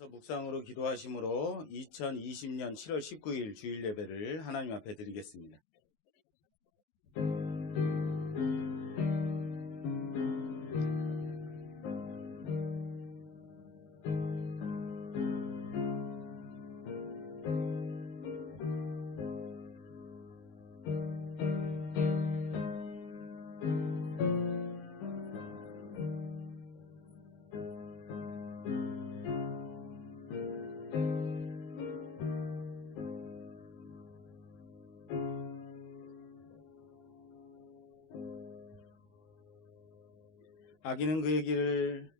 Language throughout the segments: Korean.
이어서 묵상으로 기도하심으로 2020년 7월 19일 주일 예배를 하나님 앞에 드리겠습니다. 악인은 그의 길을,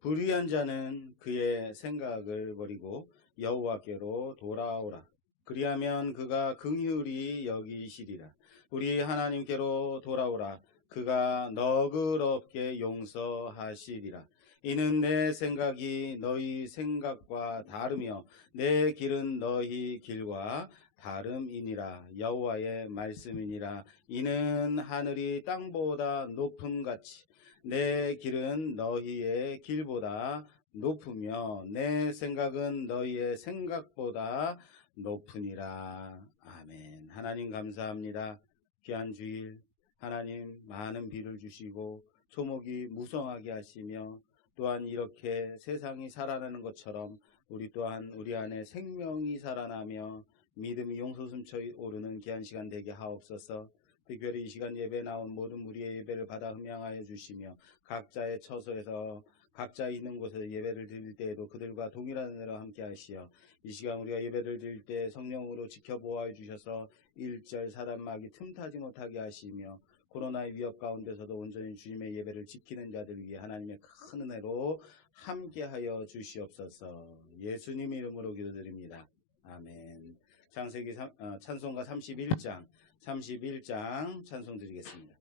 불의한 자는 그의 생각을 버리고 여호와께로 돌아오라. 그리하면 그가 긍휼히 여기시리라. 우리 하나님께로 돌아오라. 그가 너그럽게 용서하시리라. 이는 내 생각이 너희 생각과 다르며 내 길은 너희 길과 다름이니라. 여호와의 말씀이니라. 이는 하늘이 땅보다 높음같이 내 길은 너희의 길보다 높으며 내 생각은 너희의 생각보다 높으니라. 아멘. 하나님 감사합니다. 귀한 주일 하나님 많은 비를 주시고 초목이 무성하게 하시며 또한 이렇게 세상이 살아나는 것처럼 우리 또한 우리 안에 생명이 살아나며 믿음이 용솟음쳐 오르는 귀한 시간 되게 하옵소서. 특별히 이 시간 예배 나온 모든 무리의 예배를 받아 흠양하여 주시며 각자의 처소에서 각자 있는 곳에서 예배를 드릴 때에도 그들과 동일한 은혜로 함께 하시어 이 시간 우리가 예배를 드릴 때 성령으로 지켜보호해 주셔서 일절 사단마귀 틈타지 못하게 하시며 코로나의 위협 가운데서도 온전히 주님의 예배를 지키는 자들 위해 하나님의 큰 은혜로 함께하여 주시옵소서. 예수님 이름으로 기도드립니다. 아멘. 창세기 찬송가 31장 찬송 드리겠습니다.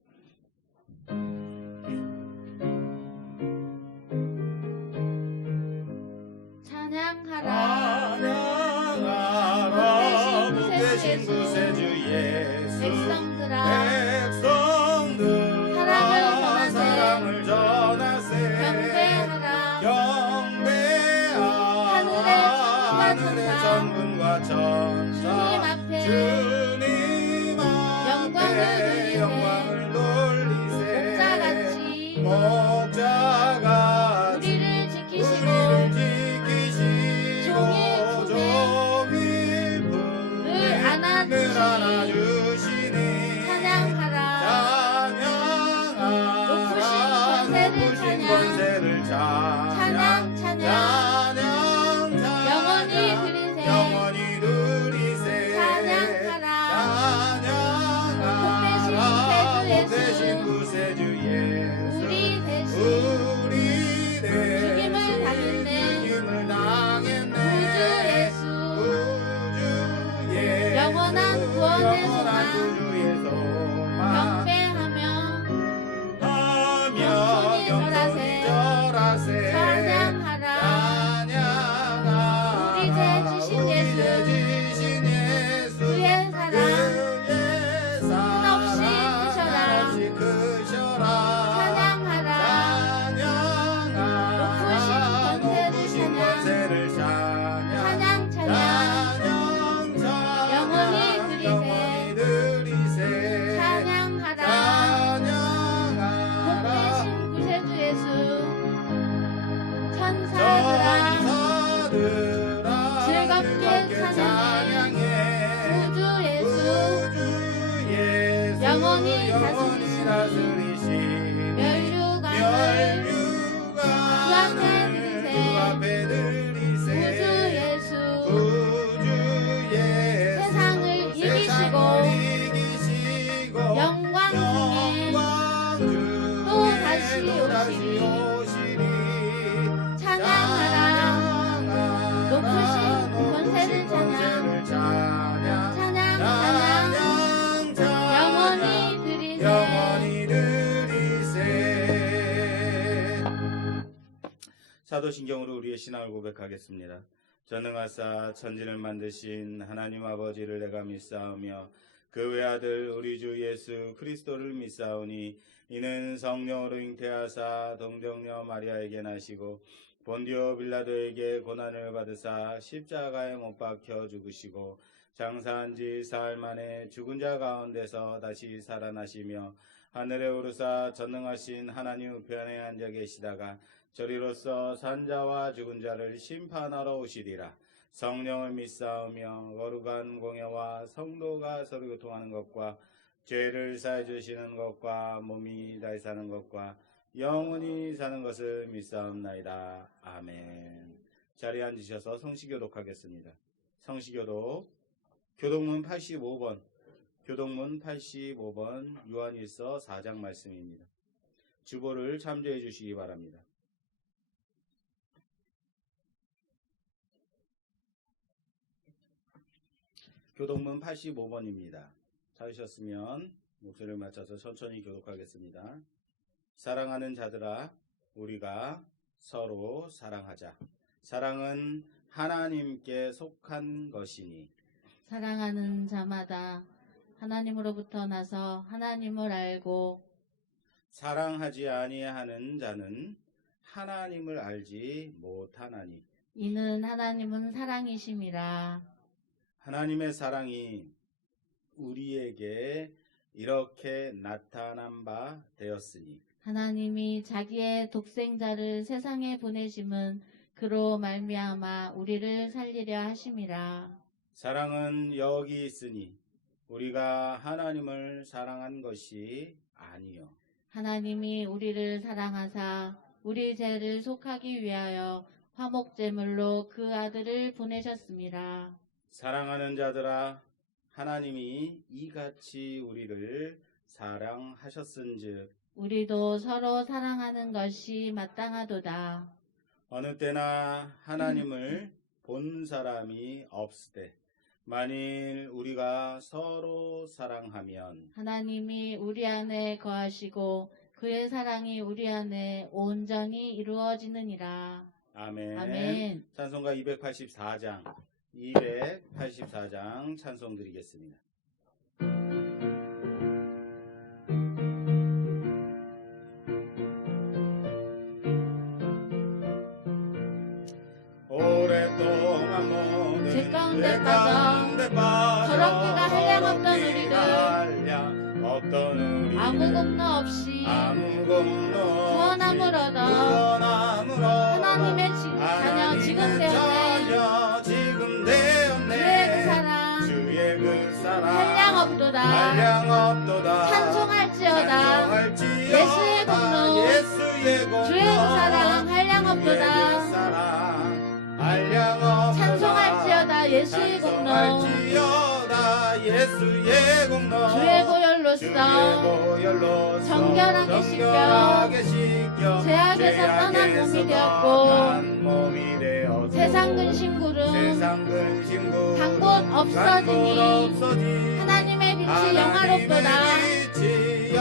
찬양하라 복되신 구세주 예수. 백성들아 사랑을 전하세. 경배하라 하늘의 천군과 천사 주님 앞에 영광을 돌리세. 목자같이 우리를 지키시고 종일 품에 늘 안아주시니. 높으신 권세를 찬양 영원히 누리세. 찬양하라 복되신 구세주 예수. 우리 대신 주님을 당했네. 구주 예수 영원한 구주의 소망 경배하며 영원히 절하세. 찬양하라 우리 제 지신 예수. 그의 사랑 끝없이 크셔라. 찬양하라 높으신 권세를 찬양 영원히 누리세. 찬양하라 복되신 구세주 예수. 천사들아 즐겁게 찬양해. 구주 예수 영원히 다스리시. 멸류관을 그 앞에 들이세. 구주 예수 세상을 이기시고 영광 중에 또 다시 오시리. 찬양하라 높으신 권세를 찬양 영원히 누리세. 사도신경으로 우리의 신앙을 고백하겠습니다. 전능하사 천지를 만드신 하나님 아버지를 내가 믿사오며 그 외아들 우리 주 예수 그리스도를 믿사오니 이는 성령으로 잉태하사 동정녀 마리아에게 나시고 본디오 빌라도에게 고난을 받으사 십자가에 못 박혀 죽으시고 장사한 지 사흘 만에 죽은 자 가운데서 다시 살아나시며 하늘에 오르사 전능하신 하나님 우편에 앉아 계시다가 저리로서 산자와 죽은 자를 심판하러 오시리라. 성령을 믿사오며 거룩한 공예와 성도가 서로 교통하는 것과 죄를 사해 주시는 것과 몸이 다시 사는 것과 영원히 사는 것을 믿사옵나이다. 아멘. 자리에 앉으셔서 성시교독하겠습니다. 성시교독 교독문 85번 교독문 85번 요한일서 4장 말씀입니다. 주보를 참조해 주시기 바랍니다. 교독문 85번입니다. 찾으셨으면 목소리를 맞춰서 천천히 교독하겠습니다. 사랑하는 자들아, 우리가 서로 사랑하자. 사랑은 하나님께 속한 것이니 사랑하는 자마다 하나님으로부터 나서 하나님을 알고 사랑하지 아니하는 자는 하나님을 알지 못하나니 이는 하나님은 사랑이심이라. 하나님의 사랑이 우리에게 이렇게 나타난 바 되었으니 하나님이 자기의 독생자를 세상에 보내심은 그로 말미암아 우리를 살리려 하심이라. 사랑은 여기 있으니 우리가 하나님을 사랑한 것이 아니요 하나님이 우리를 사랑하사 우리 죄를 속하기 위하여 화목제물로 그 아들을 보내셨습니다. 사랑하는 자들아, 하나님이 이같이 우리를 사랑하셨은즉 우리도 서로 사랑하는 것이 마땅하도다. 어느 때나 하나님을 본 사람이 없으되 만일 우리가 서로 사랑하면 하나님이 우리 안에 거하시고 그의 사랑이 우리 안에 온전히 이루어지느니라. 아멘. 아멘. 찬송가 284장 찬송 드리겠습니다. 오랫동안 모든 죄 가운데 빠져 더럽기가 한량없던 우리들 아무 공로 없이 구원함을 얻어 하나님의 자녀 지금 되었네. 주의 그 사랑 한량없도다. 찬송할지어다. 예수의 공로 주의 그 사랑 한량없도다. 찬송할지어다. 예수의 공로 주의 보혈로서 정결하게 씻겨 죄악에서 떠난 몸이 되었고 세상 근심 구름 간 곳 없어지니 하나님의 빛이 영화롭도다. 주의 그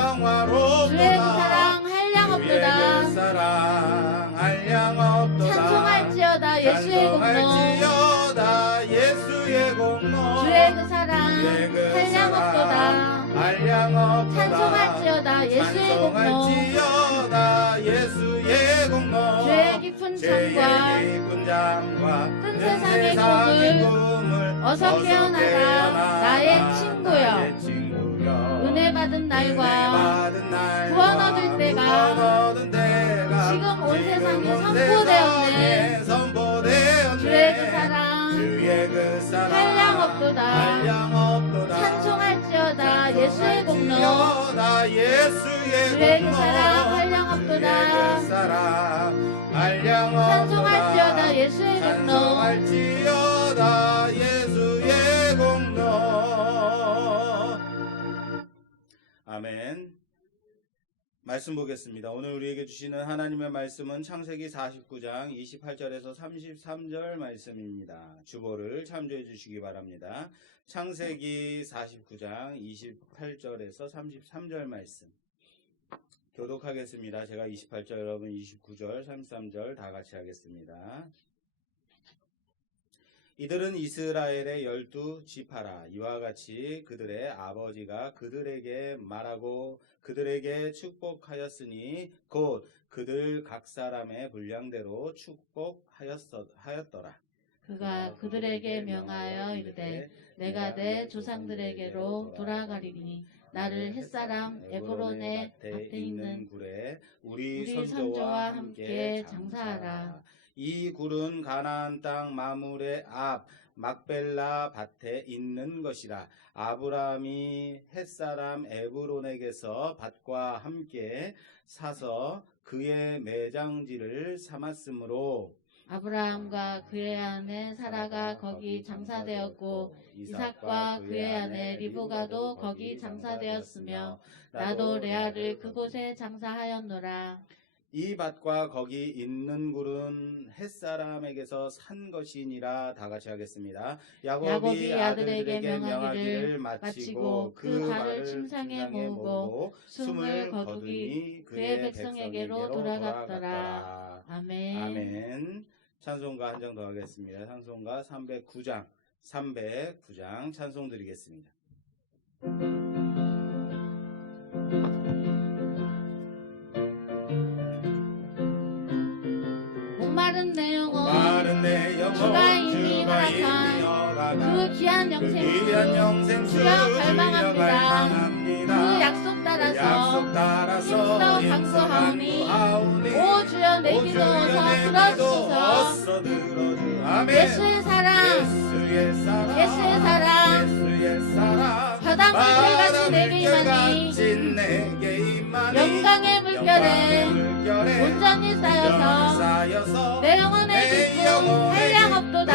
사랑 한량없도다. 찬송할지어다. 예수의 공로 주의 그 사랑 한량없도다. 찬송할지어다. 예수의 공로 죄의 깊은 잠과 큰 세상의 꿈을 어서 깨어나라. 나의 친구여. 은혜 받은 날과 구원 얻을 때가 지금 온 세상에 선포되었네. 주의 그 사랑 한량없도다. 찬송할지어다. 예수의 공로 주의 그 사랑 한량없도다. 찬송할지어다. 예수의 공로 아멘. 말씀 보겠습니다. 오늘 우리에게 주시는 하나님의 말씀은 창세기 49장 28절에서 33절 말씀입니다. 주보를 참조해 주시기 바랍니다. 창세기 49장 28절에서 33절 말씀 교독하겠습니다. 제가 28절, 여러분 29절, 33절 다 같이 하겠습니다. 이들은 이스라엘의 12지파라. 이와 같이 그들의 아버지가 그들에게 말하고 그들에게 축복하였으니 곧 그들 각 사람의 분량대로 축복하였더라. 그가 그들에게 명하여 이르되 내가 내 조상들에게로 돌아가리니 나를 햇사람 에브론의 밭에 있는 굴에 우리 우리 선조와 함께 장사하라. 이 굴은 가나안 땅 마물의 앞 막벨라 밭에 있는 것이라. 아브라함이 햇사람 에브론에게서 밭과 함께 사서 그의 매장지를 삼았으므로 아브라함과 그의 아내 사라가 거기 장사되었고 이삭과 그의 아내 리브가도 거기 장사되었으며 나도 레아를 그곳에 장사하였노라. 이 밭과 거기 있는 굴은 햇사람에게서 산 것이니라. 다 같이 하겠습니다. 야곱이 아들에게 명하기를 마치고 그 발을 침상에 모으고 숨을 거두니 그의 백성에게로 돌아갔더라. 아멘. 아멘. 찬송가 한 장 더 하겠습니다. 찬송가 309장 찬송 드리겠습니다. 목마른 내 영혼 마른 내 영혼 주가 이미 허락한 그 귀한 영생 주여 갈망합니다. 그 약속 따라서 힘써 강구하오니 오 주여 내 기도 어서 들어주소서. 아멘. 예수의 사랑 바닷물 같이 내게 임하니 영광의 물결에 온전히 쌓여서 내 영혼의 기쁨 한량없도다.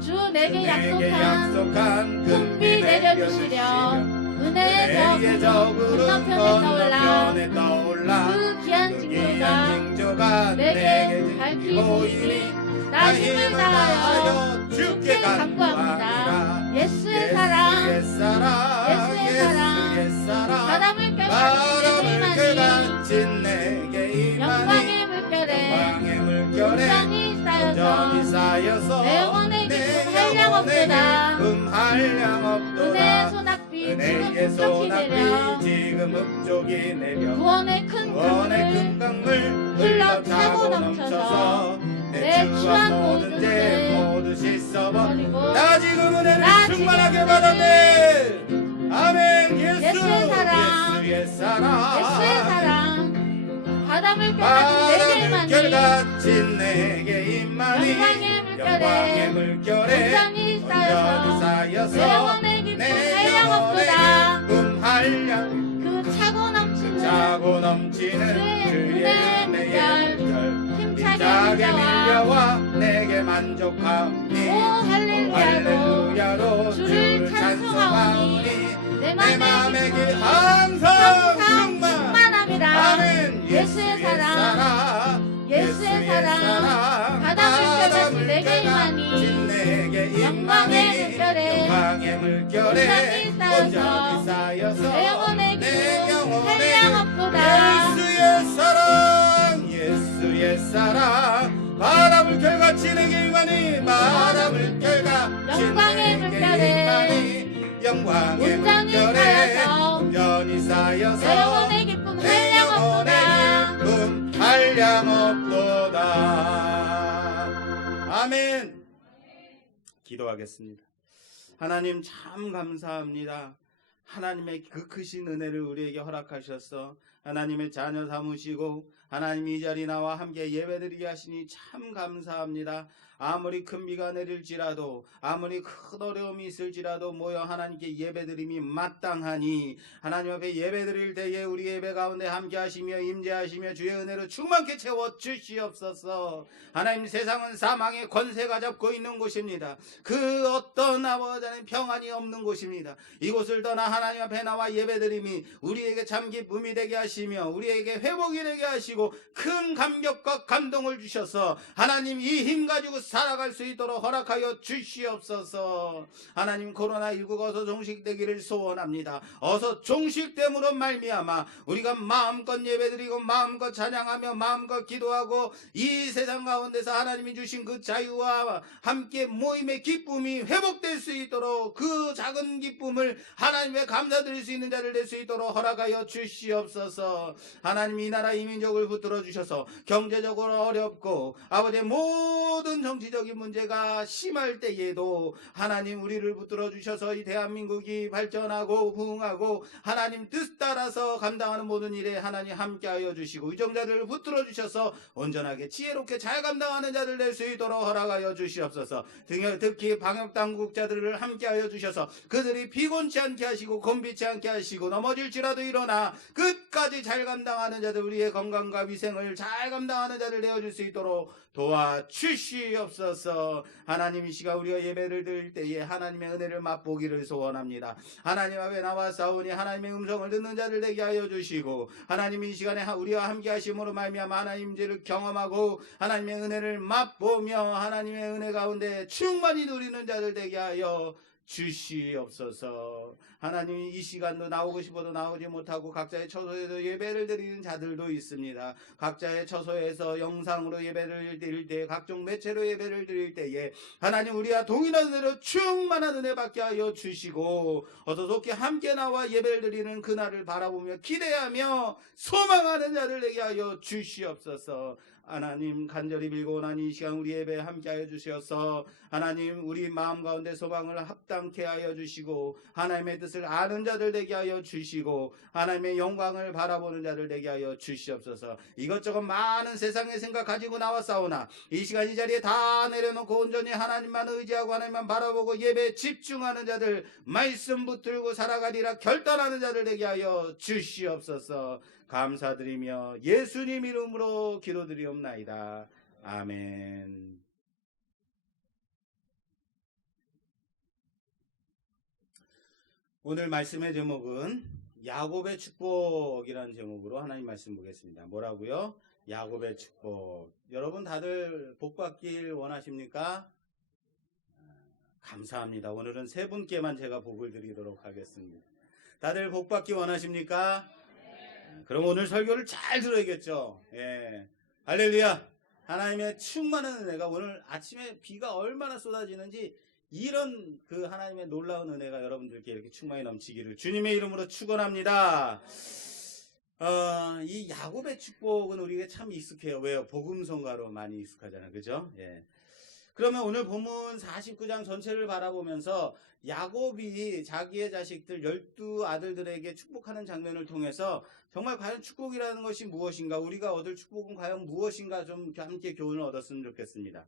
주 내게 약속한 금비 내려주시려 은혜의 적 건너편에 떠올라 그 귀한 징조가 내게 밝히시니 나 힘을 다하여 주께 간구합니다. 예수의 사랑 바닷물 같이 내게 임하니 영광의 물결에 온전히 쌓여서 내 영혼의 기쁨 한량없도다. 은혜의 소낙비 지금 흡족히 내려 구원의 큰 강물 흘러 차고 넘쳐서 내 추한 모든 죄 모두 씻어버리고 나 지금 은혜를 나 충만하게 지금 받았네. 아멘. 예수의 사랑 예수의 사랑 바닷물 같이 내게 임하니 영광의 물결에 온전히 쌓여서 내 영혼의 기쁨 한량없도다. 그 차고 넘치는 주의 은혜의 물결 힘차게 밀려와 내게 만족하오니 오 할렐루야로 주를 찬송하오니 내 맘에 항상 충만합니다. 아멘. 예수의 사랑 바닷물 내게 임하니 영광의 물결에 온전히 쌓여서 내 영혼의 기쁨 한량없도다. 예수의 사랑 바닷물결같이 내게 임하니 영광의 물결에 영광의 온전히 물결에 쌓여서 온전히 쌓여서 내 영혼의 기쁨 내 영혼의 한량없도다. 기쁨 한량없도다. 아멘. 기도하겠습니다. 하나님 참 감사합니다. 하나님의 그 크신 은혜를 우리에게 허락하셔서 하나님의 자녀 삼으시고 하나님 이 자리 나와 함께 예배드리게 하시니 참 감사합니다. 아무리 큰 비가 내릴지라도 아무리 큰 어려움이 있을지라도 모여 하나님께 예배드림이 마땅하니 하나님 앞에 예배드릴 때에 우리 예배 가운데 함께 하시며 임재하시며 주의 은혜로 충만케 채워 주시옵소서. 하나님 세상은 사망의 권세가 잡고 있는 곳입니다. 그 어떤 아버지 하나님 평안이 없는 곳입니다. 이곳을 떠나 하나님 앞에 나와 예배드림이 우리에게 참 기쁨이 되게 하시고 하시며 우리에게 회복이 되게 하시고 큰 감격과 감동을 주셔서 하나님 이 힘 가지고 살아갈 수 있도록 허락하여 주시옵소서. 하나님 코로나19가 어서 종식되기를 소원합니다. 어서 종식됨으로 말미암아 우리가 마음껏 예배드리고 마음껏 찬양하며 마음껏 기도하고 이 세상 가운데서 하나님이 주신 그 자유와 함께 모임의 기쁨이 회복될 수 있도록 그 작은 기쁨을 하나님께 감사드릴 수 있는 자를 될 수 있도록 허락하여 주시옵소서. 하나님 이 나라 이민족을 붙들어 주셔서 경제적으로 어렵고 아버지의 모든 정치적인 문제가 심할 때에도 하나님 우리를 붙들어 주셔서 이 대한민국이 발전하고 부흥하고 하나님 뜻 따라서 감당하는 모든 일에 하나님 함께하여 주시고 의정자들을 붙들어 주셔서 온전하게 지혜롭게 잘 감당하는 자들 될 수 있도록 허락하여 주시옵소서. 특히 방역당국자들을 함께하여 주셔서 그들이 피곤치 않게 하시고 곤비치 않게 하시고 넘어질지라도 일어나 끝까지 잘 감당하는 자들, 우리의 건강과 위생을 잘 감당하는 자들 되어줄 수 있도록 도와주시옵소서. 하나님 이 시간 우리가 예배를 드릴 때에 하나님의 은혜를 맛보기를 소원합니다. 하나님 앞에 나와 싸우니 하나님의 음성을 듣는 자들 되게 하여 주시고 하나님 이 시간에 우리와 함께 하심으로 말미암아 하나님 죄를 경험하고 하나님의 은혜를 맛보며 하나님의 은혜 가운데 충만히 누리는 자들 되게 하여 주시옵소서. 하나님 이 시간도 나오고 싶어도 나오지 못하고 각자의 처소에서 예배를 드리는 자들도 있습니다. 각자의 처소에서 영상으로 예배를 드릴 때 각종 매체로 예배를 드릴 때에 하나님 우리와 동일한 은혜로 충만한 은혜 받게 하여 주시고 어서 좋게 함께 나와 예배를 드리는 그날을 바라보며 기대하며 소망하는 자들 되게 하여 주시옵소서. 하나님 간절히 빌고 원하니 이 시간 우리 예배에 함께하여 주셔서 하나님 우리 마음 가운데 소망을 합당케 하여 주시고 하나님의 뜻을 아는 자들 되게 하여 주시고 하나님의 영광을 바라보는 자들 되게 하여 주시옵소서. 이것저것 많은 세상의 생각 가지고 나왔사오나 이 시간 이 자리에 다 내려놓고 온전히 하나님만 의지하고 하나님만 바라보고 예배에 집중하는 자들, 말씀 붙들고 살아가리라 결단하는 자들 되게 하여 주시옵소서. 감사드리며 예수님 이름으로 기도드리옵나이다. 아멘. 오늘 말씀의 제목은 야곱의 축복이라는 제목으로 하나님 말씀 보겠습니다. 뭐라고요? 야곱의 축복. 여러분 다들 복 받길 원하십니까? 감사합니다. 오늘은 세 분께만 제가 복을 드리도록 하겠습니다. 다들 복 받기 원하십니까? 그럼 오늘 설교를 잘 들어야겠죠. 예. 할렐루야. 하나님의 충만한 은혜가 오늘 아침에 비가 얼마나 쏟아지는지 이런 그 하나님의 놀라운 은혜가 여러분들께 이렇게 충만히 넘치기를 주님의 이름으로 축원합니다. 이 야곱의 축복은 우리에게 참 익숙해요. 왜요? 복음성가로 많이 익숙하잖아요. 그죠? 예. 그러면 오늘 본문 49장 전체를 바라보면서 야곱이 자기의 자식들 12아들들에게 축복하는 장면을 통해서 정말 과연 축복이라는 것이 무엇인가, 우리가 얻을 축복은 과연 무엇인가 좀 함께 교훈을 얻었으면 좋겠습니다.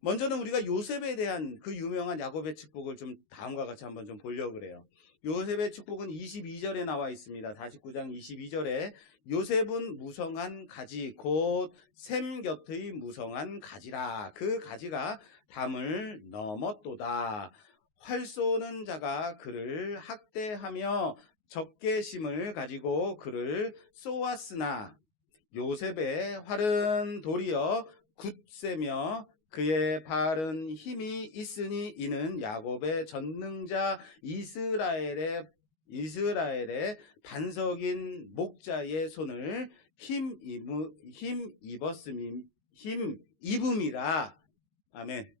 먼저는 우리가 요셉에 대한 그 유명한 야곱의 축복을 좀 다음과 같이 한번 좀 보려고 그래요. 요셉의 축복은 22절에 나와 있습니다. 49장 22절에 요셉은 무성한 가지 곧 샘 곁의 무성한 가지라. 그 가지가 담을 넘었도다. 활 쏘는 자가 그를 학대하며 적개심을 가지고 그를 쏘았으나 요셉의 활은 도리어 굳세며 그의 발은 힘이 있으니 이는 야곱의 전능자 이스라엘의 반석인 목자의 손을 힘입음이라. 아멘.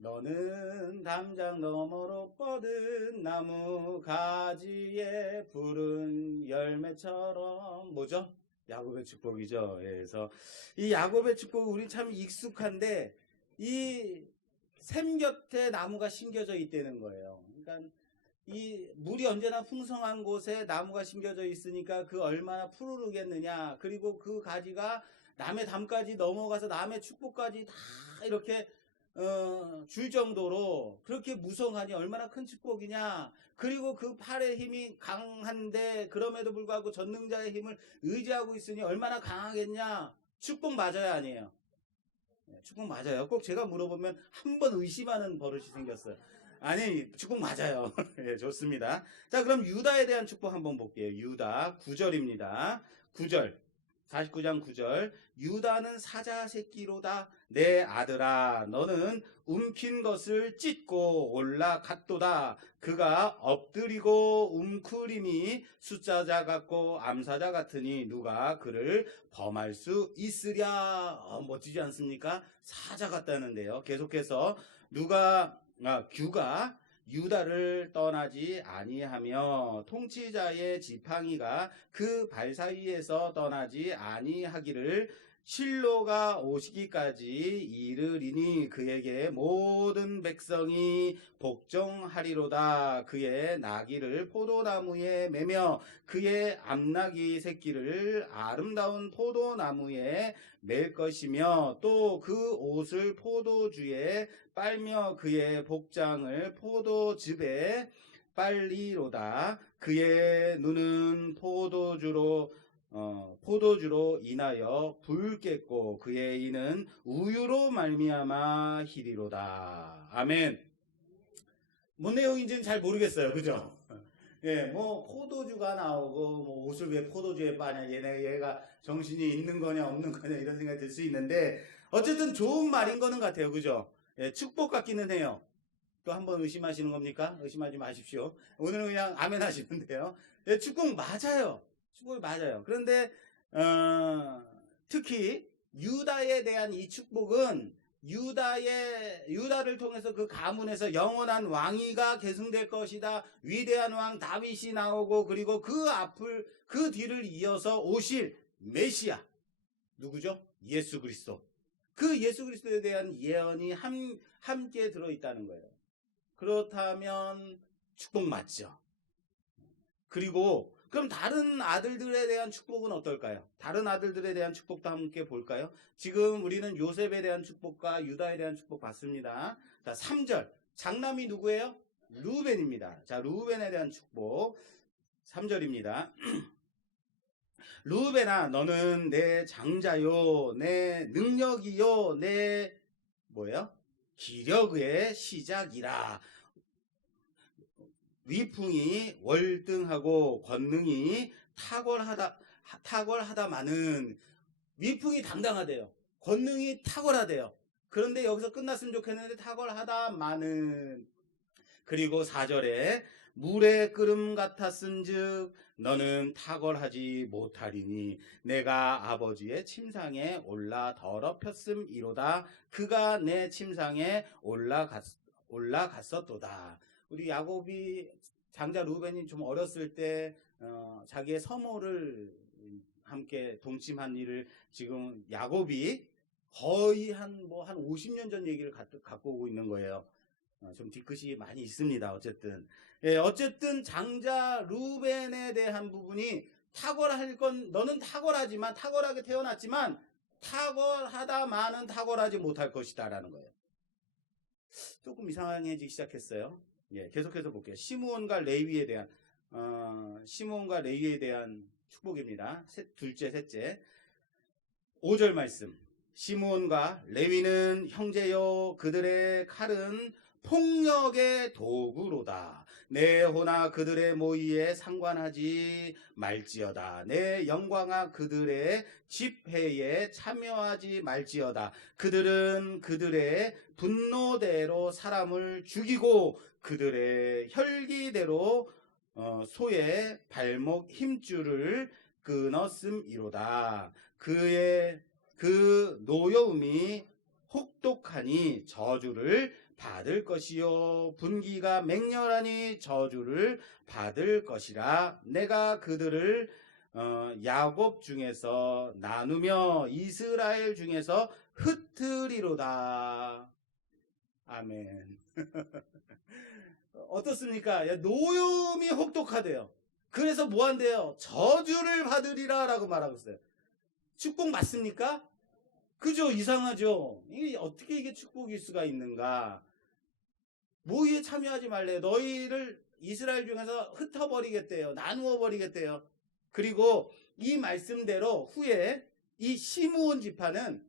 너는 담장 너머로 뻗은 나무 가지에 푸른 열매처럼, 뭐죠? 야곱의 축복이죠. 그래서 이 야곱의 축복은 우리 참 익숙한데 이 샘 곁에 나무가 심겨져 있다는 거예요. 그러니까 이 물이 언제나 풍성한 곳에 나무가 심겨져 있으니까 그 얼마나 푸르르겠느냐. 그리고 그 가지가 남의 담까지 넘어가서 남의 축복까지 다 이렇게 줄 정도로 그렇게 무성하니 얼마나 큰 축복이냐. 그리고 그 팔의 힘이 강한데 그럼에도 불구하고 전능자의 힘을 의지하고 있으니 얼마나 강하겠냐. 축복 맞아요, 아니에요? 축복 맞아요. 꼭 제가 물어보면 한 번 의심하는 버릇이 생겼어요. 아니, 축복 맞아요. 예, 좋습니다. 자, 그럼 유다에 대한 축복 한번 볼게요. 유다 9절입니다. 9절. 49장 9절. 유다는 사자 새끼로다. 내 아들아, 너는 움킨 것을 찢고 올라갔도다. 그가 엎드리고 움크림이 숫사자 같고 암사자 같으니 누가 그를 범할 수 있으랴. 멋지지 않습니까? 사자 같다는데요. 계속해서 규가 유다를 떠나지 아니하며 통치자의 지팡이가 그 발 사이에서 떠나지 아니하기를 실로가 오시기까지 이르리니 그에게 모든 백성이 복종하리로다. 그의 나귀를 포도나무에 매며 그의 암나귀 새끼를 아름다운 포도나무에 맬 것이며 또 그 옷을 포도주에 빨며 그의 복장을 포도즙에 빨리로다. 그의 눈은 포도주로 인하여 붉겠고 그의 이는 우유로 말미암아 희리로다. 아멘. 뭔 내용인지는 잘 모르겠어요. 그죠? 예, 뭐 포도주가 나오고 뭐 옷을 왜 포도주에 빠냐, 얘가 정신이 있는 거냐 없는 거냐 이런 생각이 들 수 있는데 어쨌든 좋은 말인 거는 같아요. 그죠? 예, 축복 같기는 해요. 또 한번 의심하시는 겁니까? 의심하지 마십시오. 오늘은 그냥 아멘 하시면 돼요. 예, 축복 맞아요. 축복이 맞아요. 그런데 특히 유다에 대한 이 축복은 유다를 통해서 그 가문에서 영원한 왕위가 계승될 것이다. 위대한 왕 다윗이 나오고 그리고 그 뒤를 이어서 오실 메시아 누구죠? 예수 그리스도. 그 예수 그리스도에 대한 예언이 함께 들어있다는 거예요. 그렇다면 축복 맞죠? 그리고 그럼 다른 아들들에 대한 축복은 어떨까요? 다른 아들들에 대한 축복도 함께 볼까요? 지금 우리는 요셉에 대한 축복과 유다에 대한 축복 봤습니다. 자, 3절. 장남이 누구예요? 루벤입니다. 자, 루벤에 대한 축복. 3절입니다. 루벤아, 너는 내 장자요, 내 능력이요, 내 기력의 시작이라. 위풍이 월등하고 권능이 탁월하다마는 위풍이 당당하대요. 권능이 탁월하대요. 그런데 여기서 끝났으면 좋겠는데 탁월하다마는. 그리고 4절에 물의 끓음 같았은즉 너는 탁월하지 못하리니 내가 아버지의 침상에 올라 더럽혔음이로다. 그가 내 침상에 올라갔었도다. 우리 야곱이 장자 루벤이 좀 어렸을 때 자기의 서모를 함께 동침한 일을 지금 야곱이 거의 한 50년 전 얘기를 갖고 오고 있는 거예요. 좀 뒤끝이 많이 있습니다. 어쨌든 장자 루벤에 대한 부분이 탁월할 건 너는 탁월하게 태어났지만 탁월하다마는 탁월하지 못할 것이다 라는 거예요. 조금 이상해지기 시작했어요. 예, 계속해서 볼게요. 시므온과 레위에 대한 축복입니다. 둘째, 셋째. 5절 말씀. 시므온과 레위는 형제요, 그들의 칼은 폭력의 도구로다. 내 호나 그들의 모의에 상관하지 말지어다. 내 영광아 그들의 집회에 참여하지 말지어다. 그들은 그들의 분노대로 사람을 죽이고 그들의 혈기대로 소의 발목 힘줄을 끊었음이로다. 그 노여움이 혹독하니 저주를 받을 것이요 분기가 맹렬하니 저주를 받을 것이라. 내가 그들을 야곱 중에서 나누며 이스라엘 중에서 흩으리로다. 아멘. 어떻습니까? 노여움이 혹독하대요. 그래서 뭐 한대요? 저주를 받으리라 라고 말하고 있어요. 축복 맞습니까? 그죠? 이상하죠? 어떻게 이게 축복일 수가 있는가? 모의에 참여하지 말래. 너희를 이스라엘 중에서 흩어버리겠대요. 나누어 버리겠대요. 그리고 이 말씀대로 후에 이 시므온 지파는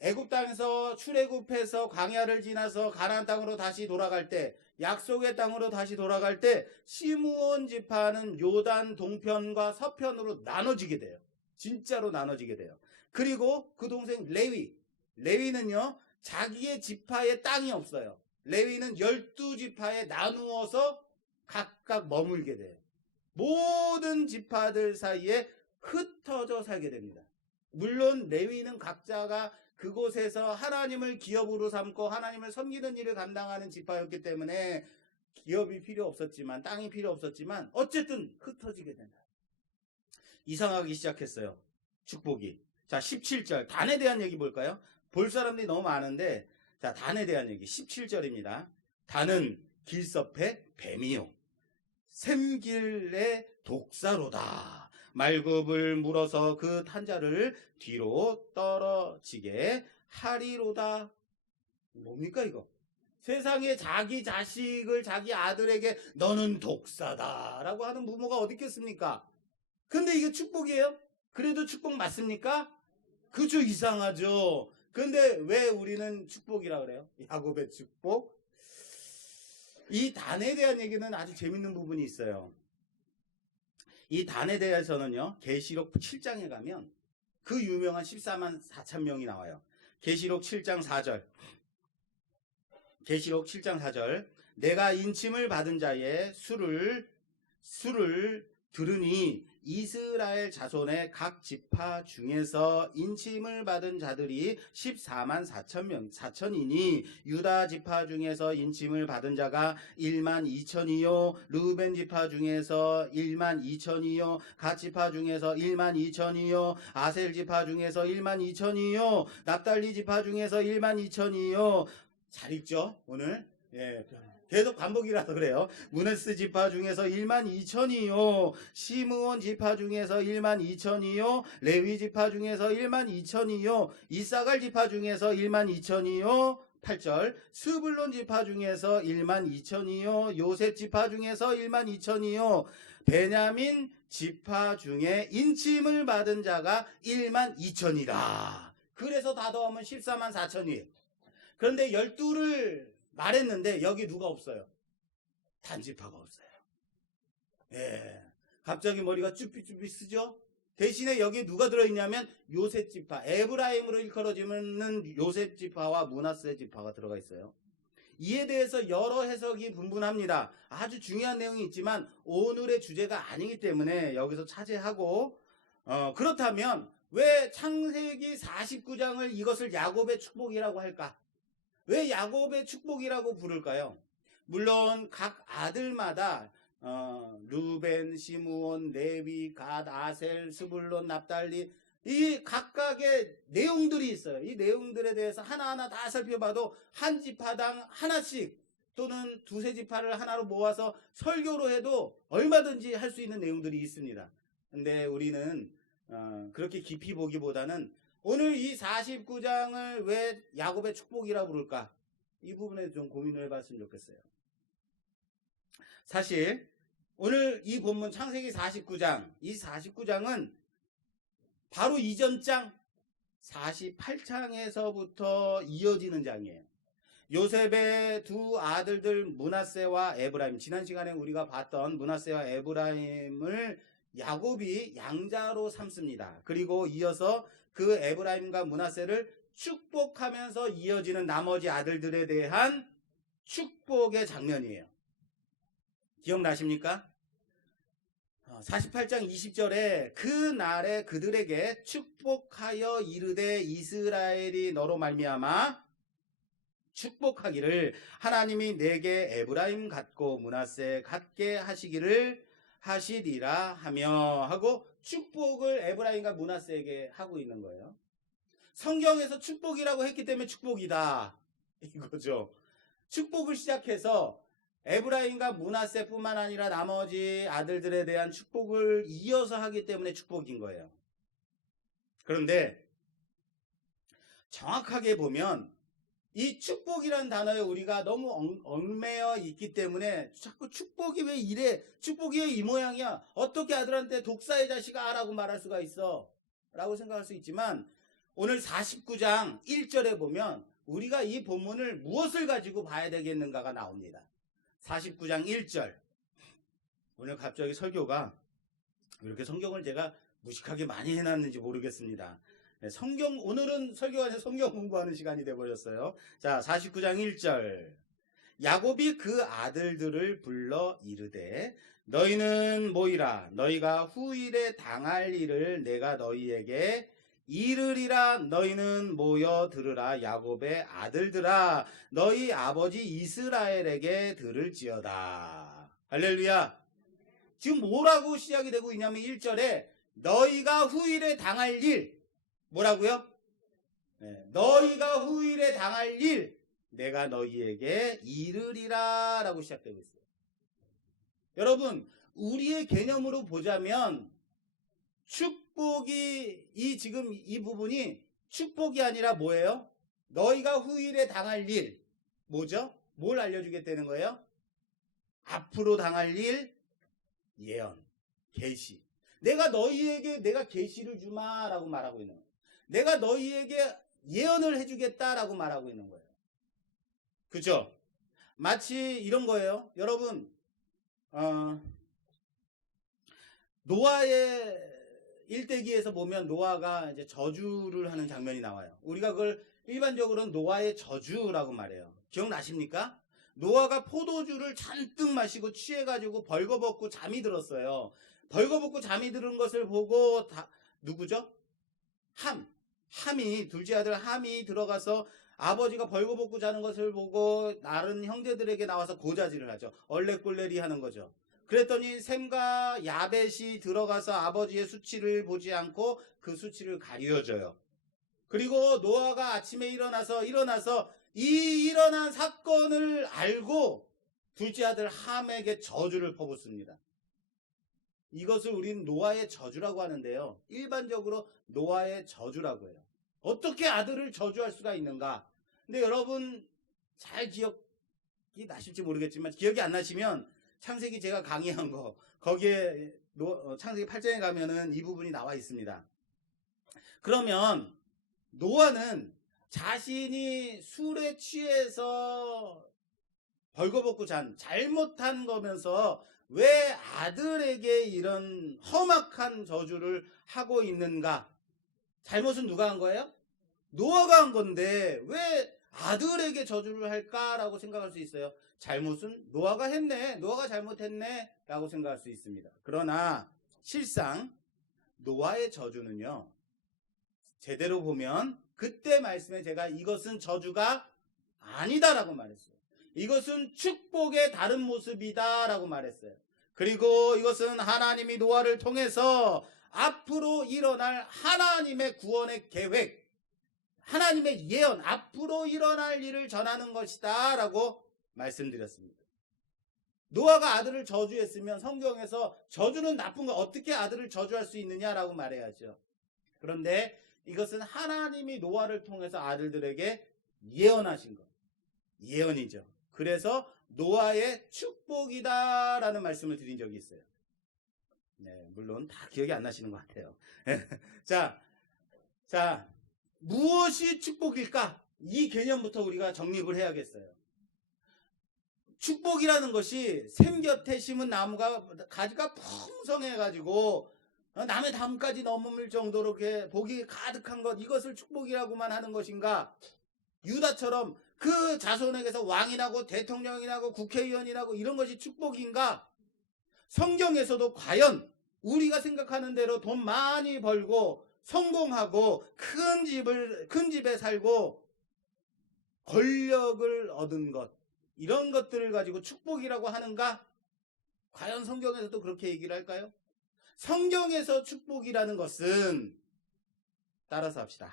애굽 땅에서 출애굽해서 광야를 지나서 가나안 땅으로 다시 돌아갈 때, 약속의 땅으로 다시 돌아갈 때 시므온 지파는 요단 동편과 서편으로 나눠지게 돼요. 진짜로 나눠지게 돼요. 그리고 그 동생 레위는요 자기의 지파에 땅이 없어요. 레위는 12지파에 나누어서 각각 머물게 돼요. 모든 지파들 사이에 흩어져 살게 됩니다. 물론 레위는 각자가 그곳에서 하나님을 기업으로 삼고 하나님을 섬기는 일을 감당하는 지파였기 때문에 기업이 필요 없었지만, 땅이 필요 없었지만 어쨌든 흩어지게 된다. 이상하기 시작했어요. 축복이. 자, 17절 단에 대한 얘기 볼까요? 볼 사람들이 너무 많은데, 자, 단에 대한 얘기 17절입니다. 단은 길섭의 뱀이요 샘길의 독사로다. 말굽을 물어서 그 탄자를 뒤로 떨어지게 하리로다. 뭡니까 이거? 세상에 자기 자식을 자기 아들에게 너는 독사다 라고 하는 부모가 어디 있겠습니까? 근데 이게 축복이에요? 그래도 축복 맞습니까? 그죠, 이상하죠. 근데 왜 우리는 축복이라 그래요? 야곱의 축복? 이 단에 대한 얘기는 아주 재밌는 부분이 있어요. 이 단에 대해서는요, 계시록 7장에 가면 그 유명한 14만 4천 명이 나와요. 계시록 7장 4절. 계시록 7장 4절. 내가 인침을 받은 자의 수를 들으니 이스라엘 자손의 각 지파 중에서 인침을 받은 자들이 14만 4천이니 유다 지파 중에서 인침을 받은 자가 1만 2천이요 르우벤 지파 중에서 1만 2천이요 갓 지파 중에서 1만 2천이요 아셀 지파 중에서 1만 2천이요 납달리 지파 중에서 1만 2천이요. 잘 읽죠 오늘? 예. 계속 반복이라서 그래요. 므네스 지파 중에서 1만 2천이요 시므온 지파 중에서 1만 2천이요 레위 지파 중에서 1만 2천이요 이사갈 지파 중에서 1만 2천이요 8절 스불론 지파 중에서 1만 2천이요 요셉 지파 중에서 1만 2천이요 베냐민 지파 중에 인침을 받은 자가 1만 2천이라. 그래서 다 더하면 14만 4천이에요. 그런데 12를 말했는데 여기 누가 없어요? 단지파가 없어요. 예, 갑자기 머리가 쭈삐쭈삐 쓰죠? 대신에 여기 누가 들어있냐면 요셉지파, 에브라임으로 일컬어지는 요셉지파와 므낫세 지파가 들어가 있어요. 이에 대해서 여러 해석이 분분합니다. 아주 중요한 내용이 있지만 오늘의 주제가 아니기 때문에 여기서 차지하고, 그렇다면 왜 창세기 49장을 이것을 야곱의 축복이라고 할까? 왜 야곱의 축복이라고 부를까요? 물론 각 아들마다 르벤, 시므온, 레위, 갓, 아셀, 스불론, 납달리 이 각각의 내용들이 있어요. 이 내용들에 대해서 하나하나 다 살펴봐도 한 지파당 하나씩 또는 두세 지파를 하나로 모아서 설교로 해도 얼마든지 할 수 있는 내용들이 있습니다. 근데 우리는 그렇게 깊이 보기보다는 오늘 이 49장을 왜 야곱의 축복이라고 부를까? 이 부분에 좀 고민을 해봤으면 좋겠어요. 사실 오늘 이 본문 창세기 49장, 이 49장은 바로 이전 장 48장에서부터 이어지는 장이에요. 요셉의 두 아들들 므낫세와 에브라임, 지난 시간에 우리가 봤던 므낫세와 에브라임을 야곱이 양자로 삼습니다. 그리고 이어서 그 에브라임과 므낫세를 축복하면서 이어지는 나머지 아들들에 대한 축복의 장면이에요. 기억나십니까? 48장 20절에 그 날에 그들에게 축복하여 이르되 이스라엘이 너로 말미암아 축복하기를 하나님이 내게 에브라임 같고 므낫세 같게 하시리라 하며 하고 축복을 에브라임과 므낫세에게 하고 있는 거예요. 성경에서 축복이라고 했기 때문에 축복이다 이거죠. 축복을 시작해서 에브라임과 므낫세뿐만 아니라 나머지 아들들에 대한 축복을 이어서 하기 때문에 축복인 거예요. 그런데 정확하게 보면 이 축복이라는 단어에 우리가 너무 얽매여 있기 때문에 자꾸 축복이 왜 이래? 축복이 왜 이 모양이야? 어떻게 아들한테 독사의 자식아 라고 말할 수가 있어? 라고 생각할 수 있지만 오늘 49장 1절에 보면 우리가 이 본문을 무엇을 가지고 봐야 되겠는가가 나옵니다. 49장 1절. 오늘 갑자기 설교가 왜 이렇게 성경을 제가 무식하게 많이 해놨는지 모르겠습니다. 오늘은 설교가 아니라 성경 공부하는 시간이 되어버렸어요. 자, 49장 1절. 야곱이 그 아들들을 불러 이르되 너희는 모이라. 너희가 후일에 당할 일을 내가 너희에게 이르리라. 너희는 모여 들으라. 야곱의 아들들아, 너희 아버지 이스라엘에게 들을지어다. 할렐루야. 지금 뭐라고 시작이 되고 있냐면 1절에 너희가 후일에 당할 일. 뭐라고요? 너희가 후일에 당할 일 내가 너희에게 이르리라 라고 시작되고 있어요. 여러분, 우리의 개념으로 보자면 축복이 지금 이 부분이 축복이 아니라 뭐예요? 너희가 후일에 당할 일 뭐죠? 뭘 알려주겠다는 거예요? 앞으로 당할 일 예언, 계시. 내가 너희에게 내가 계시를 주마라고 말하고 있는 거예요. 내가 너희에게 예언을 해주겠다라고 말하고 있는 거예요. 그죠? 마치 이런 거예요. 여러분, 노아의 일대기에서 보면 노아가 이제 저주를 하는 장면이 나와요. 우리가 그걸 일반적으로는 노아의 저주라고 말해요. 기억나십니까? 노아가 포도주를 잔뜩 마시고 취해가지고 벌거벗고 잠이 들었어요. 잠이 들은 것을 보고 누구죠? 함이 둘째 아들 함이 들어가서 아버지가 벌거벗고 자는 것을 보고 다른 형제들에게 나와서 고자질을 하죠. 얼레꼴레리 하는 거죠. 그랬더니 셈과 야벳이 들어가서 아버지의 수치를 보지 않고 그 수치를 가려줘요. 그리고 노아가 아침에 일어나서 이 일어난 사건을 알고 둘째 아들 함에게 저주를 퍼붓습니다. 이것을 우리는 노아의 저주라고 하는데요. 일반적으로 노아의 저주라고 해요. 어떻게 아들을 저주할 수가 있는가? 근데 여러분 잘 기억이 나실지 모르겠지만 기억이 안 나시면 창세기 제가 강의한 거 거기에 창세기 8장에 가면은 이 부분이 나와 있습니다. 그러면 노아는 자신이 술에 취해서 벌거벗고 잔 잘못한 거면서 왜 아들에게 이런 험악한 저주를 하고 있는가? 잘못은 누가 한 거예요? 노아가 한 건데 왜 아들에게 저주를 할까라고 생각할 수 있어요. 잘못은 노아가 했네. 노아가 잘못했네 라고 생각할 수 있습니다. 그러나 실상 노아의 저주는요. 제대로 보면 그때 말씀에 제가 이것은 저주가 아니다라고 말했어요. 이것은 축복의 다른 모습이다 라고 말했어요. 그리고 이것은 하나님이 노아를 통해서 앞으로 일어날 하나님의 구원의 계획, 하나님의 예언, 앞으로 일어날 일을 전하는 것이다 라고 말씀드렸습니다. 노아가 아들을 저주했으면 성경에서 저주는 나쁜 거 어떻게 아들을 저주할 수 있느냐라고 말해야죠. 그런데 이것은 하나님이 노아를 통해서 아들들에게 예언하신 것, 예언이죠. 그래서 노아의 축복이다라는 말씀을 드린 적이 있어요. 네, 물론 다 기억이 안 나시는 것 같아요. 자, 무엇이 축복일까? 이 개념부터 우리가 정립을 해야겠어요. 축복이라는 것이 샘 곁에 심은 나무가 가지가 풍성해가지고 남의 담까지 넘을 정도로 이렇게 복이 가득한 것, 이것을 축복이라고만 하는 것인가? 유다처럼 그 자손에게서 왕이 나고 대통령이 나고 국회의원이 나고 이런 것이 축복인가? 성경에서도 과연 우리가 생각하는 대로 돈 많이 벌고 성공하고 큰 집에 살고 권력을 얻은 것, 이런 것들을 가지고 축복이라고 하는가? 과연 성경에서도 그렇게 얘기를 할까요? 성경에서 축복이라는 것은 따라서 합시다.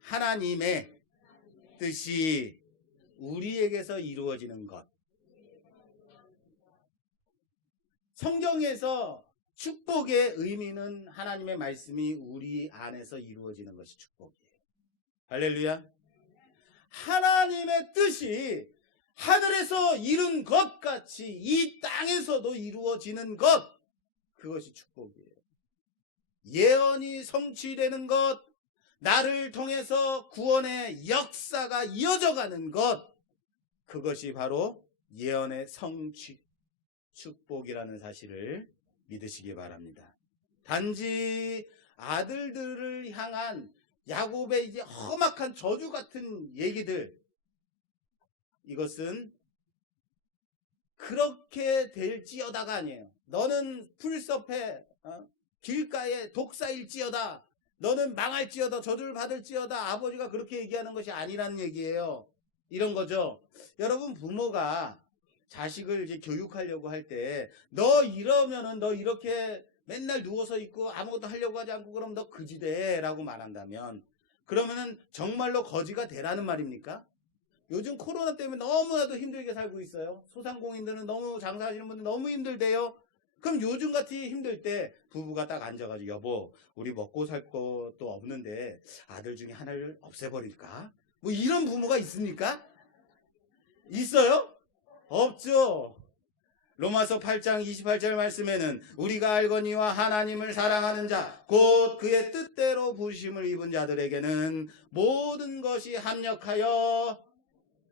하나님의 뜻이 우리에게서 이루어지는 것. 성경에서 축복의 의미는 하나님의 말씀이 우리 안에서 이루어지는 것이 축복이에요. 할렐루야. 하나님의 뜻이 하늘에서 이룬 것 같이 이 땅에서도 이루어지는 것, 그것이 축복이에요. 예언이 성취되는 것, 나를 통해서 구원의 역사가 이어져 가는 것, 그것이 바로 예언의 성취, 축복이라는 사실을 믿으시기 바랍니다. 단지 아들들을 향한 야곱의 이제 험악한 저주 같은 얘기들, 이것은 그렇게 될지어다가 아니에요. 너는 풀숲에 길가에 독사일지어다, 너는 망할지어다, 저주를 받을지어다, 아버지가 그렇게 얘기하는 것이 아니라는 얘기예요. 이런 거죠. 여러분, 부모가 자식을 이제 교육하려고 할 때 너 이러면은, 너 이렇게 맨날 누워서 있고 아무것도 하려고 하지 않고 그럼 너 거지돼 라고 말한다면, 그러면은 정말로 거지가 되라는 말입니까? 요즘 코로나 때문에 너무나도 힘들게 살고 있어요. 소상공인들은 너무, 장사하시는 분들 너무 힘들대요. 그럼 요즘 같이 힘들 때 부부가 딱 앉아가지고, 여보, 우리 먹고 살 것도 없는데 아들 중에 하나를 없애버릴까? 뭐 이런 부모가 있습니까? 있어요? 없죠. 로마서 8장 28절 말씀에는 우리가 알거니와 하나님을 사랑하는 자 곧 그의 뜻대로 부르심을 입은 자들에게는 모든 것이 합력하여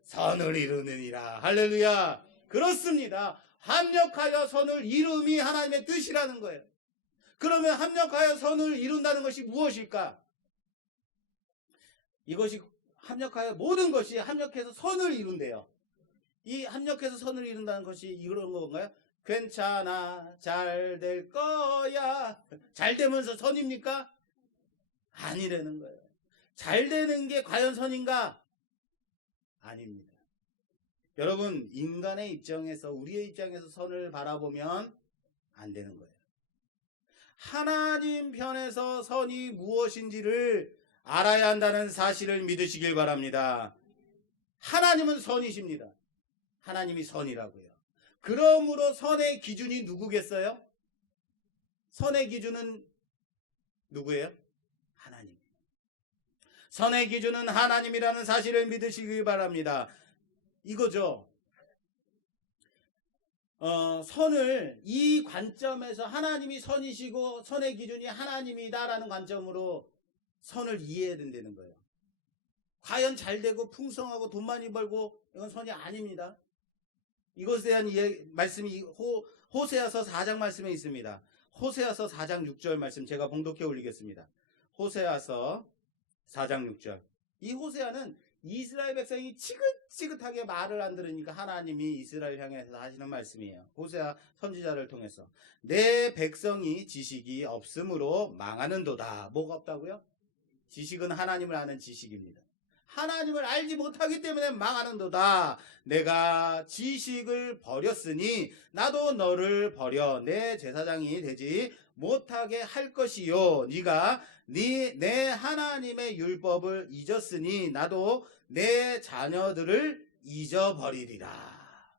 선을 이루느니라. 할렐루야. 그렇습니다. 합력하여 선을 이룸이 하나님의 뜻이라는 거예요. 그러면 합력하여 선을 이룬다는 것이 무엇일까? 이것이 합력하여, 모든 것이 합력해서 선을 이룬대요. 이 합력해서 선을 이룬다는 것이 이런 건가요? 괜찮아, 잘 될 거야. 잘 되면서 선입니까? 아니라는 거예요. 잘 되는 게 과연 선인가? 아닙니다. 여러분, 인간의 입장에서, 우리의 입장에서 선을 바라보면 안 되는 거예요. 하나님 편에서 선이 무엇인지를 알아야 한다는 사실을 믿으시길 바랍니다. 하나님은 선이십니다. 하나님이 선이라고요. 그러므로 선의 기준이 누구겠어요? 선의 기준은 누구예요? 하나님. 선의 기준은 하나님이라는 사실을 믿으시길 바랍니다. 이거죠. 선을 이 관점에서, 하나님이 선이시고 선의 기준이 하나님이다라는 관점으로 선을 이해해야 된다는 거예요. 과연 잘되고 풍성하고 돈 많이 벌고 이건 선이 아닙니다. 이것에 대한 말씀이 호세아서 4장 말씀에 있습니다. 호세아서 4장 6절 말씀 제가 봉독해 올리겠습니다. 호세아서 4장 6절. 이 호세아는 이스라엘 백성이 지긋지긋하게 말을 안 들으니까 하나님이 이스라엘 향해서 하시는 말씀이에요. 호세아 선지자를 통해서. 내 백성이 지식이 없으므로 망하는도다. 뭐가 없다고요? 지식은 하나님을 아는 지식입니다. 하나님을 알지 못하기 때문에 망하는도다. 내가 지식을 버렸으니 나도 너를 버려 내 제사장이 되지 못하게 할 것이요. 네가 내 하나님의 율법을 잊었으니 나도 내 자녀들을 잊어버리리라.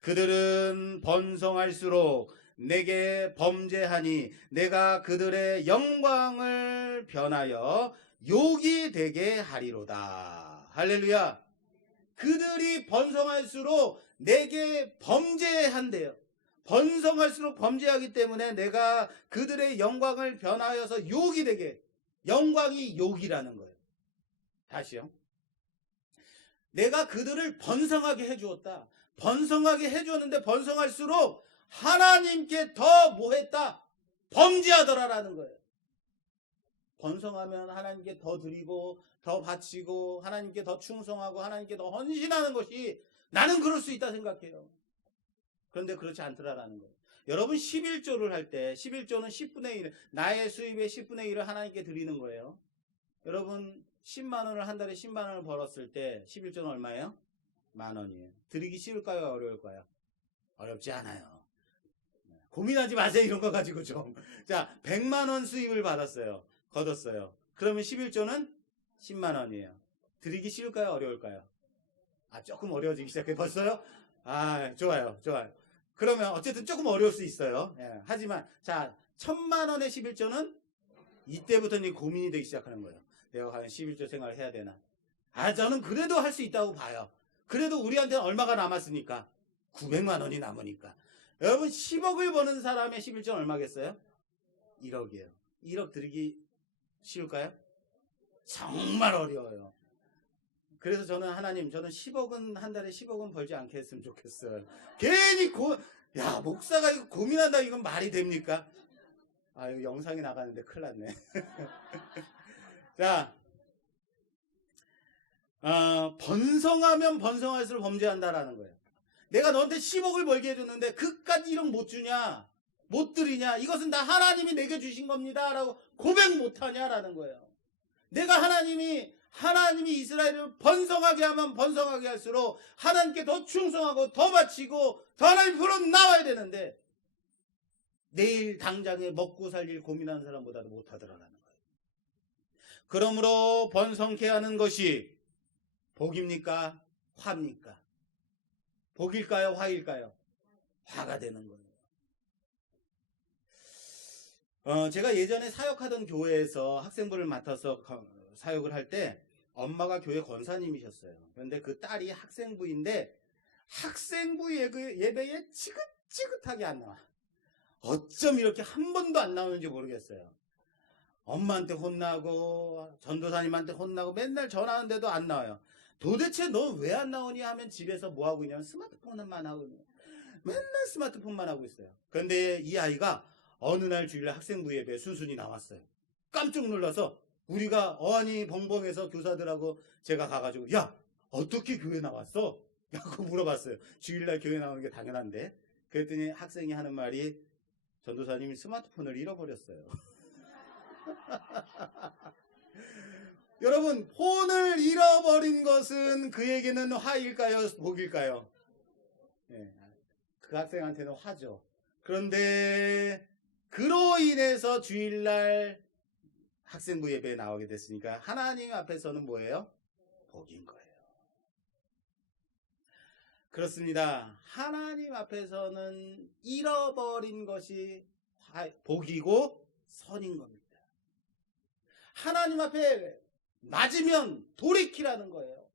그들은 번성할수록 내게 범죄하니 내가 그들의 영광을 변하여 욕이 되게 하리로다. 할렐루야. 그들이 번성할수록 내게 범죄한대요. 번성할수록 범죄하기 때문에 내가 그들의 영광을 변하여서 욕이 되게, 영광이 욕이라는 거예요. 다시요. 내가 그들을 번성하게 해주었다. 번성하게 해주었는데 번성할수록 하나님께 더 뭐했다? 범죄하더라라는 거예요. 번성하면 하나님께 더 드리고 더 바치고 하나님께 더 충성하고 하나님께 더 헌신하는 것이, 나는 그럴 수 있다 생각해요. 그런데 그렇지 않더라라는 거예요. 여러분, 11조를 할 때 11조는 10분의 1, 나의 수입의 10분의 1을 하나님께 드리는 거예요. 여러분, 10만 원을 한 달에 10만 원을 벌었을 때 11조는 얼마예요? 10,000원이에요. 드리기 쉬울까요? 어려울까요? 어렵지 않아요. 고민하지 마세요. 이런 거 가지고 좀. 자, 100만 원 수입을 받았어요. 거뒀어요. 그러면 11조는 10만 원이에요. 드리기 쉬울까요? 어려울까요? 조금 어려워지기 시작해봤어요? 좋아요. 그러면 어쨌든 조금 어려울 수 있어요. 예, 하지만, 자, 1,000만 원의 11조는 이때부터는 고민이 되기 시작하는 거예요. 내가 과연 11조 생활을 해야 되나? 저는 그래도 할 수 있다고 봐요. 그래도 우리한테는 얼마가 남았으니까? 900만 원이 남으니까. 여러분, 10억을 버는 사람의 11조는 얼마겠어요? 1억이에요. 1억 드리기 쉬울까요? 정말 어려워요. 그래서 저는 하나님, 저는 10억은 한 달에 10억은 벌지 않게 했으면 좋겠어요. 괜히 야, 목사가 이거 고민한다, 이건 말이 됩니까? 아유, 영상이 나가는데 큰일 났네. 자, 번성하면 번성할수록 범죄한다라는 거예요. 내가 너한테 10억을 벌게 해줬는데 그깟 1억 못 주냐? 못 드리냐? 이것은 다 하나님이 내게 주신 겁니다. 라고 고백 못하냐라는 거예요. 내가 하나님이 이스라엘을 번성하게 하면 번성하게 할수록 하나님께 더 충성하고 더 바치고 더 하나님 앞으로 나와야 되는데 내일 당장에 먹고 살 일 고민하는 사람보다도 못하더라라는 거예요. 그러므로 번성케 하는 것이 복입니까? 화입니까? 복일까요? 화일까요? 화가 되는 거예요. 제가 예전에 사역하던 교회에서 학생부를 맡아서 사역을 할 때 엄마가 교회 권사님이셨어요. 그런데 그 딸이 학생부인데 학생부 예배에 지긋지긋하게 안 나와. 어쩜 이렇게 한 번도 안 나오는지 모르겠어요. 엄마한테 혼나고 전도사님한테 혼나고 맨날 전화하는데도 안 나와요. 도대체 너 왜 안 나오니 하면 집에서 뭐 하고 있냐면 스마트폰만 하고 있네요. 맨날 스마트폰만 하고 있어요. 그런데 이 아이가 어느 날 주일날 학생부 예배에 순순히 나왔어요. 깜짝 놀라서 우리가 어안이 벙벙해서 교사들하고 제가 가가지고 야, 어떻게 교회 나왔어? 라고 물어봤어요. 주일날 교회 나오는 게 당연한데. 그랬더니 학생이 하는 말이 전도사님이 스마트폰을 잃어버렸어요. 여러분, 폰을 잃어버린 것은 그에게는 화일까요? 복일까요? 네, 그 학생한테는 화죠. 그런데 그로 인해서 주일날 학생부 예배에 나오게 됐으니까 하나님 앞에서는 뭐예요? 복인 거예요. 그렇습니다. 하나님 앞에서는 잃어버린 것이 복이고 선인 겁니다. 하나님 앞에 맞으면 돌이키라는 거예요.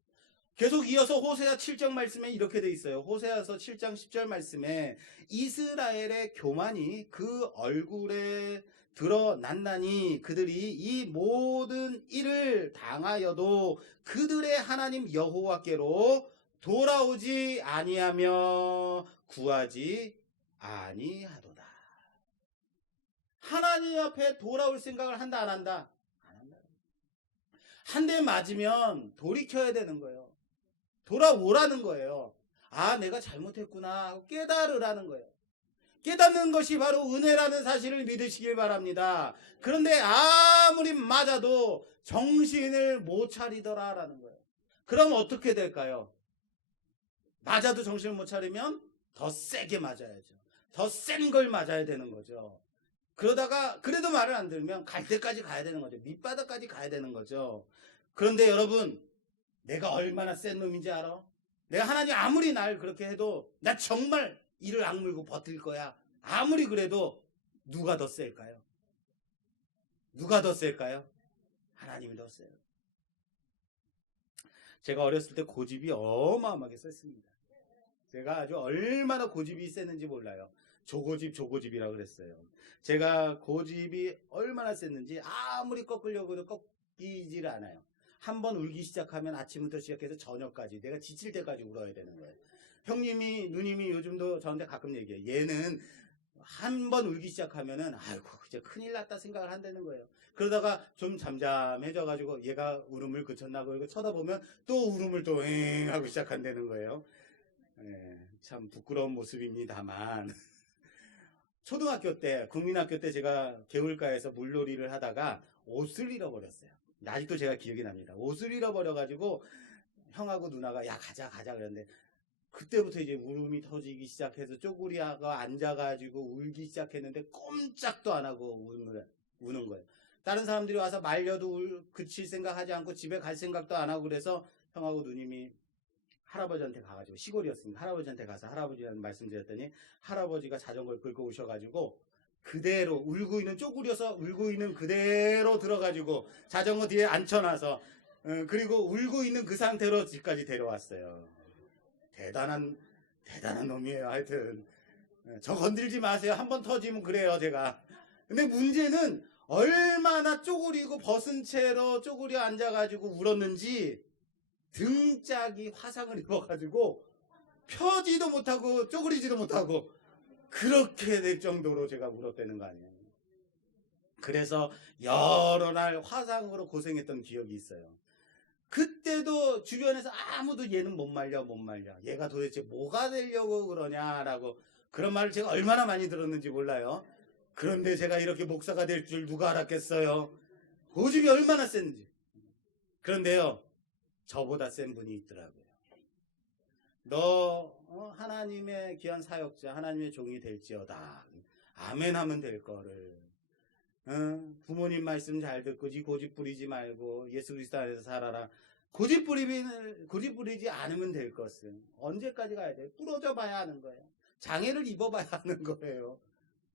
계속 이어서 호세아 7장 말씀에 이렇게 돼 있어요. 호세아서 7장 10절 말씀에 이스라엘의 교만이 그 얼굴에 드러났나니 그들이 이 모든 일을 당하여도 그들의 하나님 여호와께로 돌아오지 아니하며 구하지 아니하도다. 하나님 앞에 돌아올 생각을 한다 안 한다? 안 한다. 한 대 맞으면 돌이켜야 되는 거예요. 돌아오라는 거예요. 아, 내가 잘못했구나 하고 깨달으라는 거예요. 깨닫는 것이 바로 은혜라는 사실을 믿으시길 바랍니다. 그런데 아무리 맞아도 정신을 못 차리더라라는 거예요. 그럼 어떻게 될까요? 맞아도 정신을 못 차리면 더 세게 맞아야죠. 더 센 걸 맞아야 되는 거죠. 그러다가 그래도 말을 안 들으면 갈 때까지 가야 되는 거죠. 밑바닥까지 가야 되는 거죠. 그런데 여러분, 내가 얼마나 센 놈인지 알아? 내가 하나님 아무리 날 그렇게 해도 나 정말 이를 악물고 버틸 거야. 아무리 그래도 누가 더 셀까요? 누가 더 셀까요? 하나님이 더 세요. 제가 어렸을 때 고집이 어마어마하게 셌습니다. 제가 아주 얼마나 고집이 셌는지 몰라요. 조고집이라고 그랬어요. 제가 고집이 얼마나 셌는지 아무리 꺾으려고 해도 꺾이질 않아요. 한번 울기 시작하면 아침부터 시작해서 저녁까지 내가 지칠 때까지 울어야 되는 거예요. 형님이 누님이 요즘도 저한테 가끔 얘기해요. 얘는 한번 울기 시작하면은 아이고 이제 큰일 났다 생각을 한다는 거예요. 그러다가 좀 잠잠해져가지고 얘가 울음을 그쳤나 그러고 쳐다보면 또 울음을 또 하고 시작한다는 거예요. 참 부끄러운 모습입니다만 초등학교 때 국민학교 때 제가 개울가에서 물놀이를 하다가 옷을 잃어버렸어요. 아직도 제가 기억이 납니다. 옷을 잃어버려가지고 형하고 누나가 야 가자 그랬는데 그때부터 이제 울음이 터지기 시작해서 쪼그리하고 앉아가지고 울기 시작했는데 꼼짝도 안 하고 우는 거예요. 다른 사람들이 와서 말려도 그칠 생각하지 않고 집에 갈 생각도 안 하고 그래서 형하고 누님이 할아버지한테 가가지고 시골이었으니까 할아버지한테 가서 할아버지라는 말씀드렸더니 할아버지가 자전거를 끌고 오셔가지고 그대로 울고 있는 쪼그려서 울고 있는 그대로 들어가지고 자전거 뒤에 앉혀놔서 그리고 울고 있는 그 상태로 집까지 데려왔어요. 대단한 놈이에요. 하여튼 저 건들지 마세요. 한번 터지면 그래요 제가. 근데 문제는 얼마나 쪼그리고 벗은 채로 쪼그려 앉아가지고 울었는지 등짝이 화상을 입어가지고 펴지도 못하고 쪼그리지도 못하고 그렇게 될 정도로 제가 울었다는 거 아니에요. 그래서 여러 날 화상으로 고생했던 기억이 있어요. 그때도 주변에서 아무도 얘는 못 말려 못 말려, 얘가 도대체 뭐가 되려고 그러냐라고 그런 말을 제가 얼마나 많이 들었는지 몰라요. 그런데 제가 이렇게 목사가 될 줄 누가 알았겠어요. 고집이 얼마나 센지. 그런데요, 저보다 센 분이 있더라고요. 너 하나님의 귀한 사역자, 하나님의 종이 될지어다. 아멘 하면 될 거를. 부모님 말씀 잘 듣고 고집 부리지 말고 예수 그리스도 안에서 살아라. 고집 부리지 않으면 될 것은 언제까지 가야 돼요? 부러져 봐야 하는 거예요. 장애를 입어봐야 하는 거예요.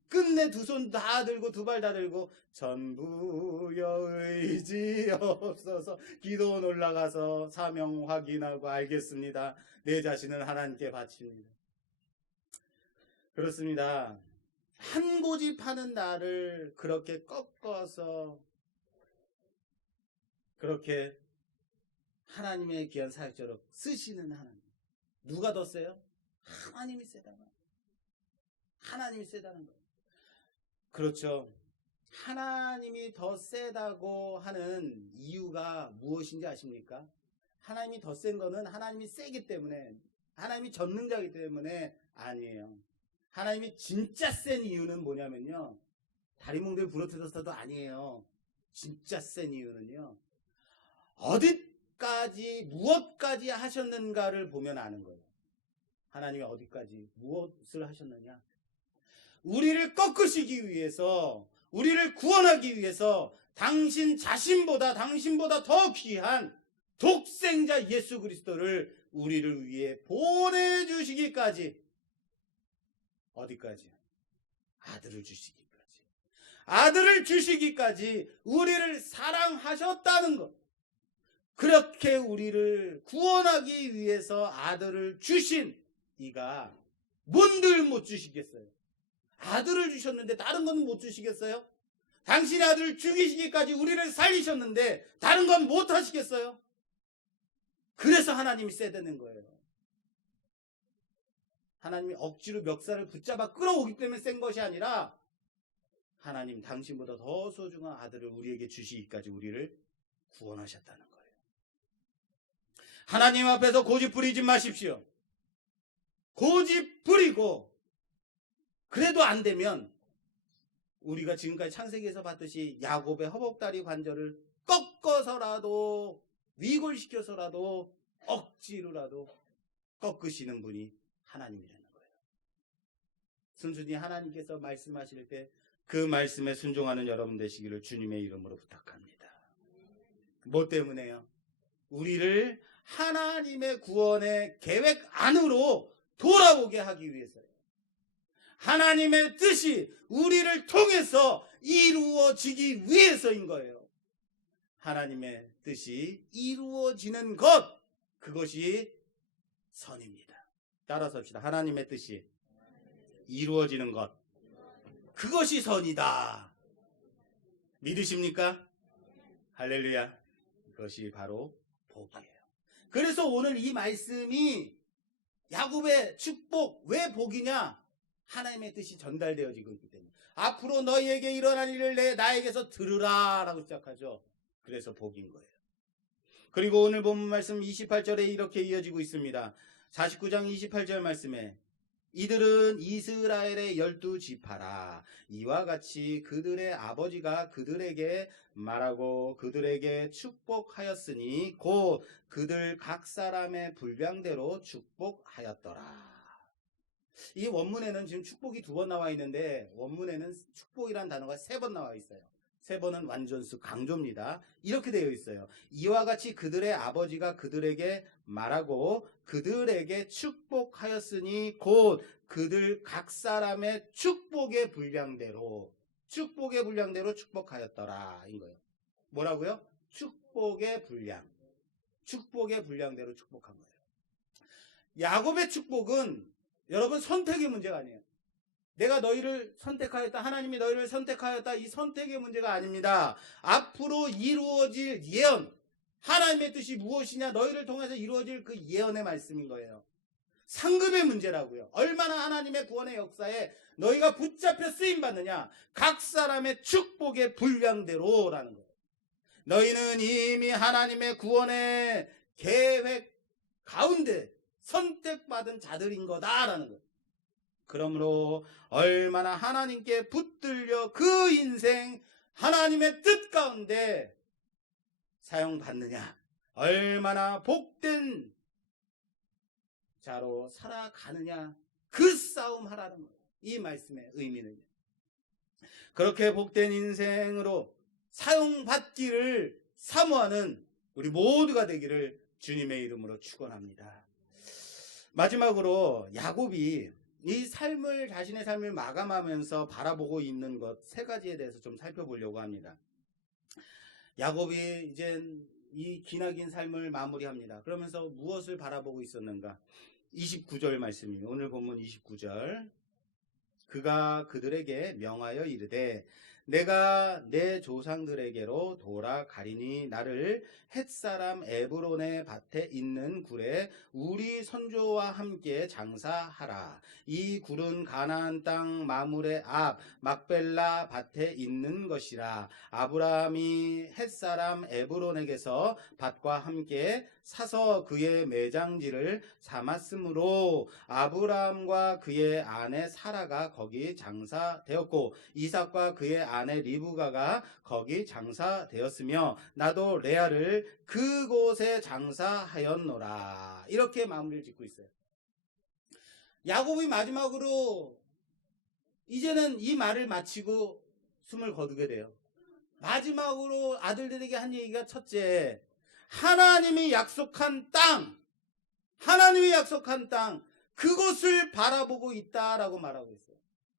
끝내 두 손 다 들고 두 발 다 들고 전부여 의지 없어서 기도원 올라가서 사명 확인하고 알겠습니다. 내 자신을 하나님께 바칩니다. 그렇습니다. 한 고집하는 나를 그렇게 꺾어서 그렇게 하나님의 귀한 사역자로 쓰시는 하나님. 누가 더 세요? 하나님이 세다는 거예요. 하나님이 세다는 거예요. 그렇죠. 하나님이 더 세다고 하는 이유가 무엇인지 아십니까? 하나님이 더 센 거는 하나님이 세기 때문에, 하나님이 전능자이기 때문에 아니에요. 하나님이 진짜 센 이유는 뭐냐면요, 다리 몽둥이 부러뜨려서도 아니에요. 진짜 센 이유는요, 어디까지 무엇까지 하셨는가를 보면 아는 거예요. 하나님이 어디까지 무엇을 하셨느냐, 우리를 꺾으시기 위해서, 우리를 구원하기 위해서 당신 자신보다 더 귀한 독생자 예수 그리스도를 우리를 위해 보내주시기까지, 어디까지? 아들을 주시기까지. 아들을 주시기까지 우리를 사랑하셨다는 것. 그렇게 우리를 구원하기 위해서 아들을 주신 이가 뭔들 못 주시겠어요? 아들을 주셨는데 다른 건 못 주시겠어요? 당신의 아들을 죽이시기까지 우리를 살리셨는데 다른 건 못 하시겠어요? 그래서 하나님이 세다는 거예요. 하나님이 억지로 멱살을 붙잡아 끌어오기 때문에 센 것이 아니라, 하나님 당신보다 더 소중한 아들을 우리에게 주시기까지 우리를 구원하셨다는 거예요. 하나님 앞에서 고집 부리지 마십시오. 고집 부리고 그래도 안 되면 우리가 지금까지 창세기에서 봤듯이 야곱의 허벅다리 관절을 꺾어서라도, 위골시켜서라도, 억지로라도 꺾으시는 분이 하나님이라는 거예요. 순순히 하나님께서 말씀하실 때 그 말씀에 순종하는 여러분 되시기를 주님의 이름으로 부탁합니다. 뭐 때문에요? 우리를 하나님의 구원의 계획 안으로 돌아오게 하기 위해서요. 하나님의 뜻이 우리를 통해서 이루어지기 위해서인 거예요. 하나님의 뜻이 이루어지는 것, 그것이 선입니다. 따라서 합시다. 하나님의 뜻이 이루어지는 것, 그것이 선이다. 믿으십니까? 할렐루야. 그것이 바로 복이에요. 그래서 오늘 이 말씀이 야곱의 축복, 왜 복이냐? 하나님의 뜻이 전달되어지고 있기 때문에. 앞으로 너희에게 일어난 일을 나에게서 들으라 라고 시작하죠. 그래서 복인 거예요. 그리고 오늘 본문 말씀 28절에 이렇게 이어지고 있습니다. 49장 28절 말씀에 이들은 이스라엘의 12지파라. 이와 같이 그들의 아버지가 그들에게 말하고 그들에게 축복하였으니 곧 그들 각 사람의 분량대로 축복하였더라. 이 원문에는 지금 축복이 2번 나와 있는데, 원문에는 축복이란 단어가 3번 나와 있어요. 3번은 완전수 강조입니다. 이렇게 되어 있어요. 이와 같이 그들의 아버지가 그들에게 말하고 그들에게 축복하였으니 곧 그들 각 사람의 축복의 분량대로 축복하였더라 인 거예요. 뭐라고요? 축복의 분량대로 축복한 거예요. 야곱의 축복은 여러분 선택의 문제가 아니에요. 내가 너희를 선택하였다. 하나님이 너희를 선택하였다. 이 선택의 문제가 아닙니다. 앞으로 이루어질 예언. 하나님의 뜻이 무엇이냐? 너희를 통해서 이루어질 그 예언의 말씀인 거예요. 상급의 문제라고요. 얼마나 하나님의 구원의 역사에 너희가 붙잡혀 쓰임받느냐. 각 사람의 축복의 분량대로라는 거예요. 너희는 이미 하나님의 구원의 계획 가운데 선택받은 자들인 거다라는 거예요. 그러므로 얼마나 하나님께 붙들려 그 인생 하나님의 뜻 가운데 사용받느냐, 얼마나 복된 자로 살아가느냐, 그 싸움 하라는 거예요. 이 말씀의 의미는. 그렇게 복된 인생으로 사용받기를 사모하는 우리 모두가 되기를 주님의 이름으로 축원합니다. 마지막으로 야곱이 이 삶을, 자신의 삶을 마감하면서 바라보고 있는 것 세 가지에 대해서 좀 살펴보려고 합니다. 야곱이 이제 이 기나긴 삶을 마무리합니다. 그러면서 무엇을 바라보고 있었는가? 29절 말씀입니다. 오늘 본문 29절. 그가 그들에게 명하여 이르되 내가 내 조상들에게로 돌아가리니 나를 헷사람 에브론의 밭에 있는 굴에 우리 선조와 함께 장사하라. 이 굴은 가나안 땅 마물의 앞 막벨라 밭에 있는 것이라. 아브라함이 헷사람 에브론에게서 밭과 함께 사서 그의 매장지를 삼았으므로 아브라함과 그의 아내 사라가 거기 장사되었고 이삭과 그의 아내 리브가가 거기 장사되었으며 나도 레아를 그곳에 장사하였노라. 이렇게 마무리를 짓고 있어요. 야곱이 마지막으로 이제는 이 말을 마치고 숨을 거두게 돼요. 마지막으로 아들들에게 한 얘기가 첫째, 하나님이 약속한 땅, 하나님이 약속한 땅, 그곳을 바라보고 있다라고 말하고 있어요.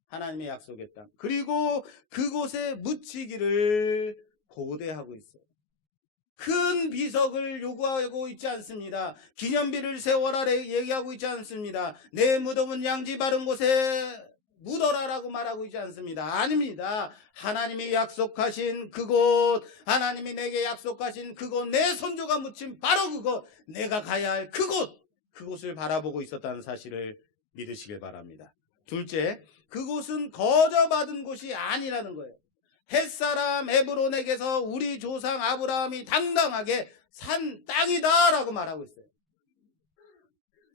하나님의 약속의 땅. 그리고 그곳에 묻히기를 고대하고 있어요. 큰 비석을 요구하고 있지 않습니다. 기념비를 세워라 얘기하고 있지 않습니다. 내 무덤은 양지 바른 곳에 묻어라라고 말하고 있지 않습니다. 아닙니다. 하나님이 약속하신 그곳, 하나님이 내게 약속하신 그곳, 내 손조가 묻힌 바로 그곳, 내가 가야 할 그곳을 바라보고 있었다는 사실을 믿으시길 바랍니다. 둘째, 그곳은 거저받은 곳이 아니라는 거예요. 헷사람 에브론에게서 우리 조상 아브라함이 당당하게 산 땅이다라고 말하고 있어요.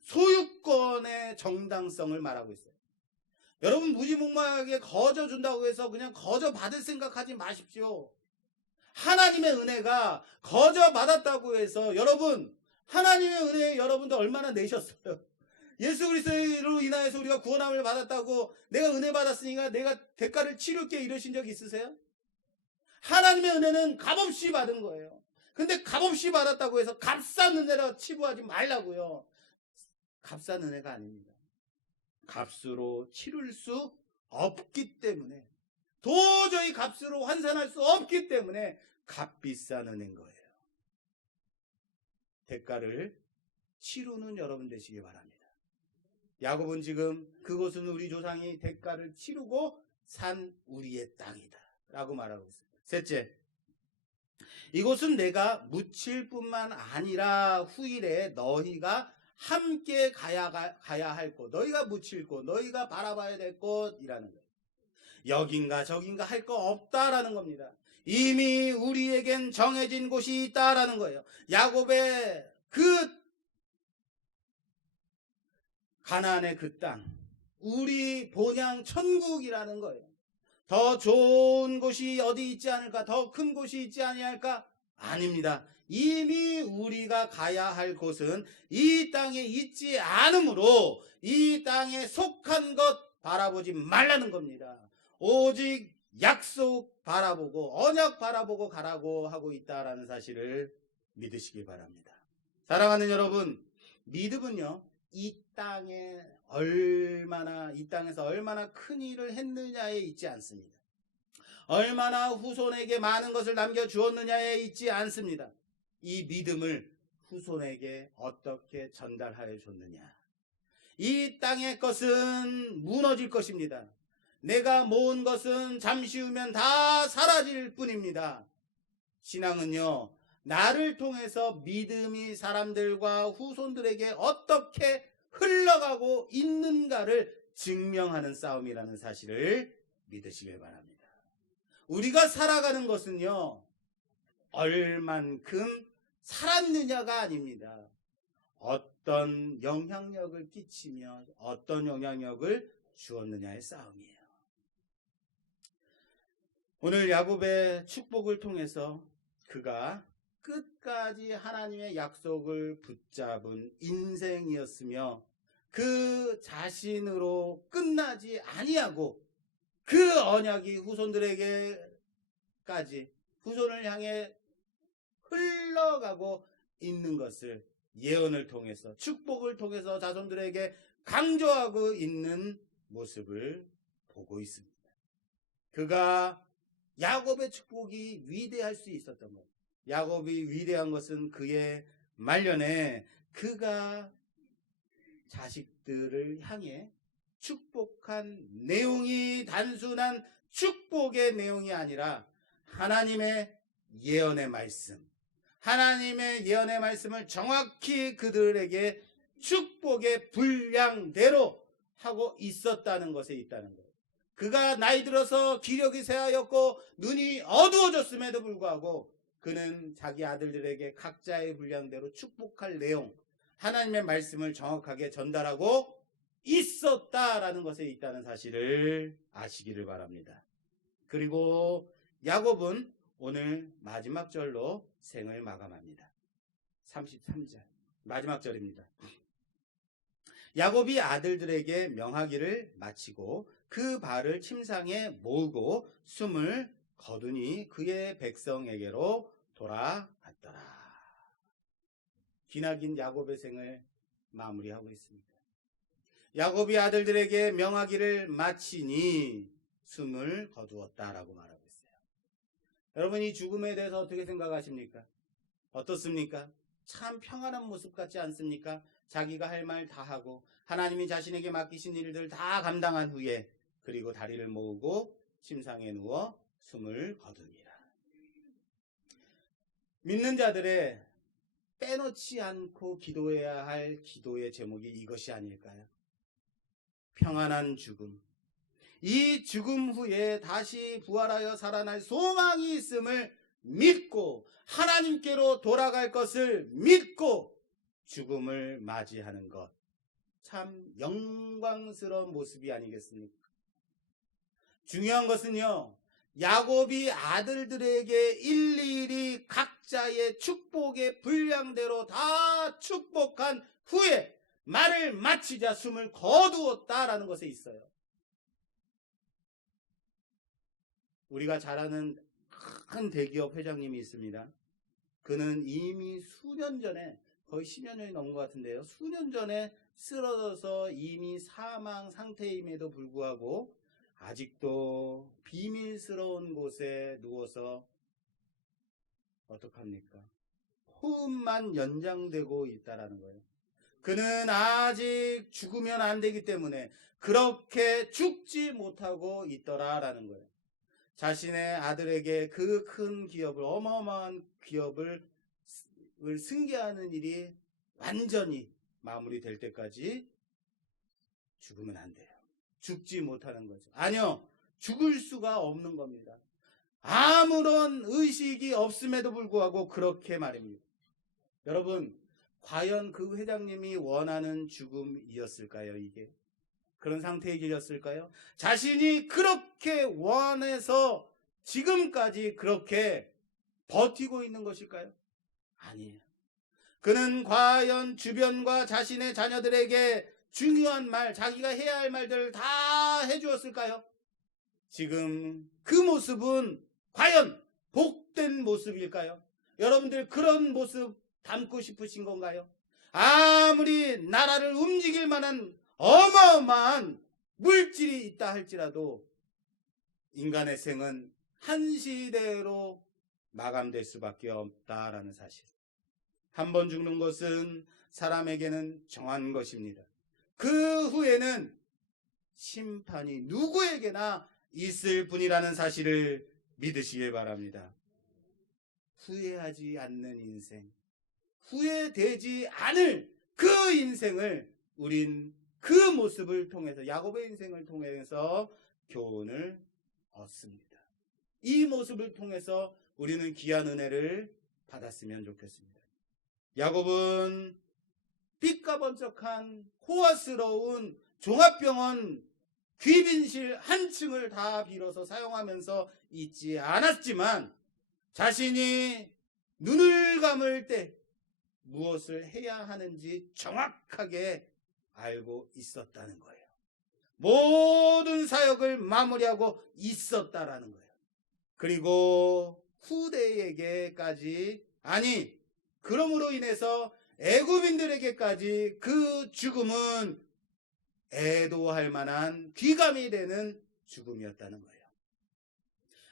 소유권의 정당성을 말하고 있어요. 여러분, 무지몽망하게 거저 준다고 해서 그냥 거저 받을 생각하지 마십시오. 하나님의 은혜가 거저 받았다고 해서 여러분, 하나님의 은혜에 여러분도 얼마나 내셨어요? 예수 그리스도로 인하여서 우리가 구원함을 받았다고 내가 은혜 받았으니까 내가 대가를 치를게 이러신 적 있으세요? 하나님의 은혜는 값없이 받은 거예요. 근데 값없이 받았다고 해서 값싼 은혜라 치부하지 말라고요. 값싼 은혜가 아닙니다. 값으로 치를 수 없기 때문에, 도저히 값으로 환산할 수 없기 때문에 값비싼 은혜인 거예요. 대가를 치르는 여러분 되시기 바랍니다. 야곱은 지금 그곳은 우리 조상이 대가를 치르고 산 우리의 땅이다 라고 말하고 있습니다. 셋째, 이곳은 내가 묻힐 뿐만 아니라 후일에 너희가 함께 가야 할 곳, 너희가 묻힐 곳, 너희가 바라봐야 될 곳이라는 거예요. 여긴가 저긴가 할 거 없다라는 겁니다. 이미 우리에겐 정해진 곳이 있다라는 거예요. 야곱의 그 가나안의 그 땅, 우리 본향 천국이라는 거예요. 더 좋은 곳이 어디 있지 않을까? 더 큰 곳이 있지 아니할까? 아닙니다. 이미 우리가 가야 할 곳은 이 땅에 있지 않으므로 이 땅에 속한 것 바라보지 말라는 겁니다. 오직 약속 바라보고 언약 바라보고 가라고 하고 있다라는 사실을 믿으시기 바랍니다. 사랑하는 여러분, 믿음은요, 이 땅에서 얼마나 큰 일을 했느냐에 있지 않습니다. 얼마나 후손에게 많은 것을 남겨주었느냐에 있지 않습니다. 이 믿음을 후손에게 어떻게 전달하여 줬느냐. 이 땅의 것은 무너질 것입니다. 내가 모은 것은 잠시 후면 다 사라질 뿐입니다. 신앙은요, 나를 통해서 믿음이 사람들과 후손들에게 어떻게 흘러가고 있는가를 증명하는 싸움이라는 사실을 믿으시길 바랍니다. 우리가 살아가는 것은요, 얼만큼 살았느냐가 아닙니다. 어떤 영향력을 끼치며 어떤 영향력을 주었느냐의 싸움이에요. 오늘 야곱의 축복을 통해서 그가 끝까지 하나님의 약속을 붙잡은 인생이었으며 그 자신으로 끝나지 아니하고 그 언약이 후손을 향해 흘러가고 있는 것을 예언을 통해서 축복을 통해서 자손들에게 강조하고 있는 모습을 보고 있습니다. 그가 야곱의 축복이 위대할 수 있었던 것. 야곱이 위대한 것은 그의 말년에 그가 자식들을 향해 축복한 내용이 단순한 축복의 내용이 아니라 하나님의 예언의 말씀, 하나님의 예언의 말씀을 정확히 그들에게 축복의 분량대로 하고 있었다는 것에 있다는 거예요. 그가 나이 들어서 기력이 쇠하였고 눈이 어두워졌음에도 불구하고 그는 자기 아들들에게 각자의 분량대로 축복할 내용, 하나님의 말씀을 정확하게 전달하고 있었다라는 것에 있다는 사실을 아시기를 바랍니다. 그리고 야곱은 오늘 마지막 절로 생을 마감합니다. 33절 마지막 절입니다. 야곱이 아들들에게 명하기를 마치고 그 발을 침상에 모으고 숨을 거두니 그의 백성에게로 돌아갔더라. 기나긴 야곱의 생을 마무리하고 있습니다. 야곱이 아들들에게 명하기를 마치니 숨을 거두었다라고 말하고 있어요. 여러분, 이 죽음에 대해서 어떻게 생각하십니까? 어떻습니까? 참 평안한 모습 같지 않습니까? 자기가 할 말 다 하고 하나님이 자신에게 맡기신 일들 다 감당한 후에 그리고 다리를 모으고 침상에 누워 숨을 거두니라. 믿는 자들의 빼놓지 않고 기도해야 할 기도의 제목이 이것이 아닐까요? 평안한 죽음. 이 죽음 후에 다시 부활하여 살아날 소망이 있음을 믿고 하나님께로 돌아갈 것을 믿고 죽음을 맞이하는 것. 참 영광스러운 모습이 아니겠습니까? 중요한 것은요, 야곱이 아들들에게 일일이 각자의 축복의 분량대로 다 축복한 후에 말을 마치자 숨을 거두었다라는 것에 있어요. 우리가 잘 아는 큰 대기업 회장님이 있습니다. 그는 이미 수년 전에, 거의 10여 년이 넘은 것 같은데요, 수년 전에 쓰러져서 이미 사망 상태임에도 불구하고 아직도 비밀스러운 곳에 누워서 어떡합니까? 호흡만 연장되고 있다라는 거예요. 그는 아직 죽으면 안 되기 때문에 그렇게 죽지 못하고 있더라라는 거예요. 자신의 아들에게 그 큰 기업을, 어마어마한 기업을 승계하는 일이 완전히 마무리될 때까지 죽으면 안 돼요. 죽지 못하는 거죠. 아니요, 죽을 수가 없는 겁니다. 아무런 의식이 없음에도 불구하고 그렇게 말입니다. 여러분, 과연 그 회장님이 원하는 죽음이었을까요? 이게 그런 상태에 계셨을까요? 자신이 그렇게 원해서 지금까지 그렇게 버티고 있는 것일까요? 아니에요. 그는 과연 주변과 자신의 자녀들에게 중요한 말, 자기가 해야 할 말들을 다 해주었을까요? 지금 그 모습은 과연 복된 모습일까요? 여러분들 그런 모습 담고 싶으신 건가요? 아무리 나라를 움직일 만한 어마어마한 물질이 있다 할지라도 인간의 생은 한시대로 마감될 수밖에 없다라는 사실. 한 번 죽는 것은 사람에게는 정한 것입니다. 그 후에는 심판이 누구에게나 있을 뿐이라는 사실을 믿으시길 바랍니다. 후회하지 않는 인생, 후회되지 않을 그 인생을 우린 그 모습을 통해서, 야곱의 인생을 통해서 교훈을 얻습니다. 이 모습을 통해서 우리는 귀한 은혜를 받았으면 좋겠습니다. 야곱은 빛과 번쩍한 호화스러운 종합병원 귀빈실 한 층을 다 빌어서 사용하면서 있지 않았지만 자신이 눈을 감을 때 무엇을 해야 하는지 정확하게 알고 있었다는 거예요. 모든 사역을 마무리하고 있었다라는 거예요. 그리고 후대에게까지, 아니 그러므로 인해서 애굽인들에게까지 그 죽음은 애도할 만한 귀감이 되는 죽음이었다는 거예요.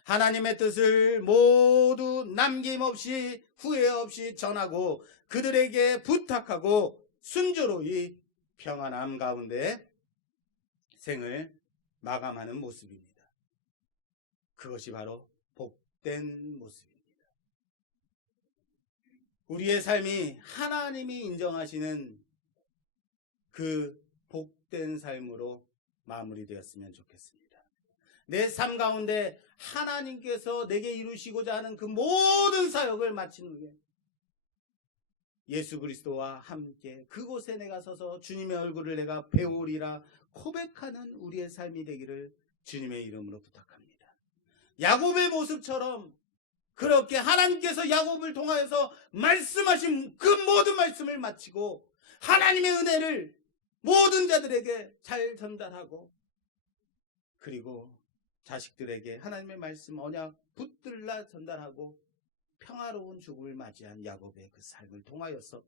하나님의 뜻을 모두 남김없이 후회 없이 전하고 그들에게 부탁하고 순조로이 평안함 가운데 생을 마감하는 모습입니다. 그것이 바로 복된 모습입니다. 우리의 삶이 하나님이 인정하시는 그 복된 삶으로 마무리되었으면 좋겠습니다. 내 삶 가운데 하나님께서 내게 이루시고자 하는 그 모든 사역을 마친 후에 예수 그리스도와 함께 그곳에 내가 서서 주님의 얼굴을 내가 배우리라 고백하는 우리의 삶이 되기를 주님의 이름으로 부탁합니다. 야곱의 모습처럼 그렇게 하나님께서 야곱을 통하여서 말씀하신 그 모든 말씀을 마치고 하나님의 은혜를 모든 자들에게 잘 전달하고 그리고 자식들에게 하나님의 말씀 언약 붙들라 전달하고 평화로운 죽음을 맞이한 야곱의 그 삶을 통하여서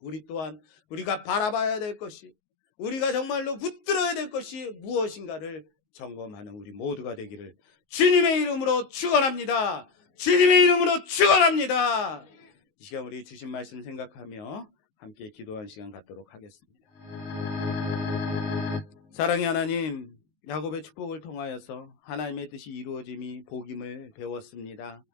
우리 또한 우리가 바라봐야 될 것이, 우리가 정말로 붙들어야 될 것이 무엇인가를 점검하는 우리 모두가 되기를 주님의 이름으로 축원합니다. 주님의 이름으로 축원합니다. 이 시간 우리 주신 말씀 생각하며 함께 기도하는 시간 갖도록 하겠습니다. 사랑의 하나님, 야곱의 축복을 통하여서 하나님의 뜻이 이루어짐이 복임을 배웠습니다.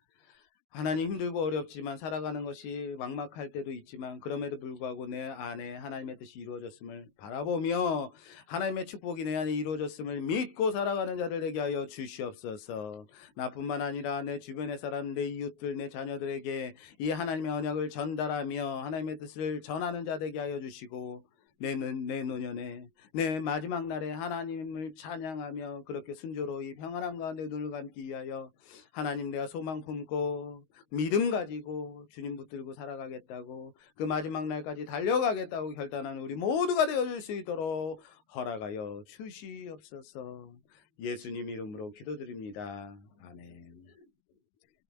하나님, 힘들고 어렵지만 살아가는 것이 막막할 때도 있지만 그럼에도 불구하고 내 안에 하나님의 뜻이 이루어졌음을 바라보며 하나님의 축복이 내 안에 이루어졌음을 믿고 살아가는 자들 되게 하여 주시옵소서. 나뿐만 아니라 내 주변의 사람, 내 이웃들, 내 자녀들에게 이 하나님의 언약을 전달하며 하나님의 뜻을 전하는 자 되게 하여 주시고 내 노년에 내 마지막 날에 하나님을 찬양하며 그렇게 순조로이 평안함 가운데 눈을 감기 위하여 하나님, 내가 소망 품고 믿음 가지고 주님 붙들고 살아가겠다고 그 마지막 날까지 달려가겠다고 결단하는 우리 모두가 되어줄 수 있도록 허락하여 주시옵소서. 예수님 이름으로 기도드립니다. 아멘.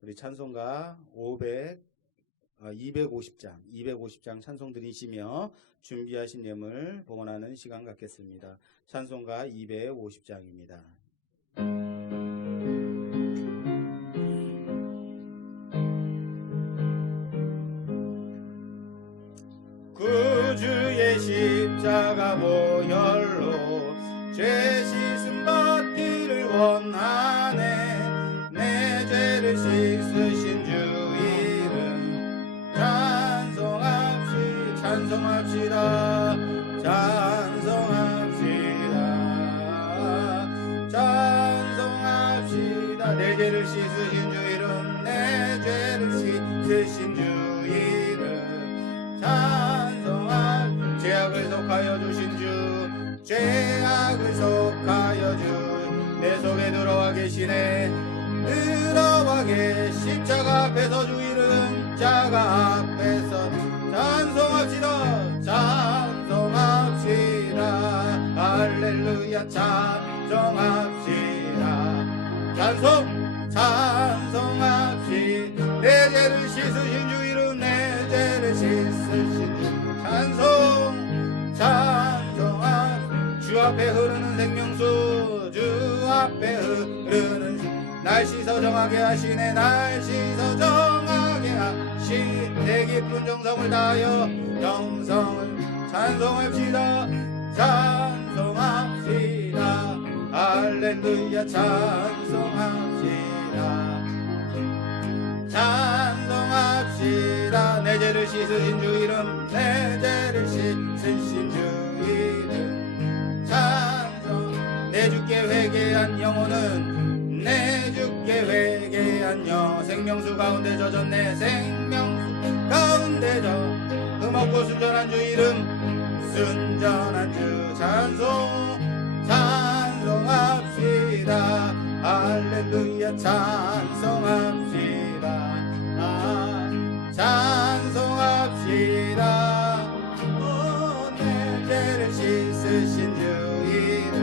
우리 찬송가 250장 찬송 드리시며 준비하신 예물 봉헌하는 시간 갖겠습니다. 찬송가 250장입니다. 그 주의 십자가 보혈로 죄 씻음 받기를 원하네. 내 죄를 씻으신 주 이름 찬송합시다. 내 죄를 씻으신 주 이름, 내 죄를 씻으신 주 이름 찬송합시다. 죄악을 속하여 주신 주, 죄악을 속하여 주 내 속에 들어와 계시네. 들어와 십자가 앞에서 주 이름, 십자가 앞에서 찬송합시다. 할렐루야 찬송합시다. 찬송합시다. 내 죄를 씻으신 주 이름, 내 죄를 씻으신 주 찬송합시다. 주 앞에 흐르는 생명수, 주 앞에 흐르는 날 씻어 정하게 하시네. 날 씻어 정하게 하시네. 깊은 정성을 다하여 정성을 찬송합시다. 찬송합시다. 할렐루야 찬송합시다. 찬송합시다. 내 죄를 씻으신 주 이름, 내 죄를 씻으신 주 이름 찬송. 내 주께 회개한 영혼은 내 주께 회개한 영. 생명수 가운데 젖었네. 생명수 가운데 젖. 흠없고 순전한 주 이름, 순전한 주 찬송. 찬송합시다. 할렐루야 찬송합시다. 찬송합시다. 내 죄를 씻으신 주 이름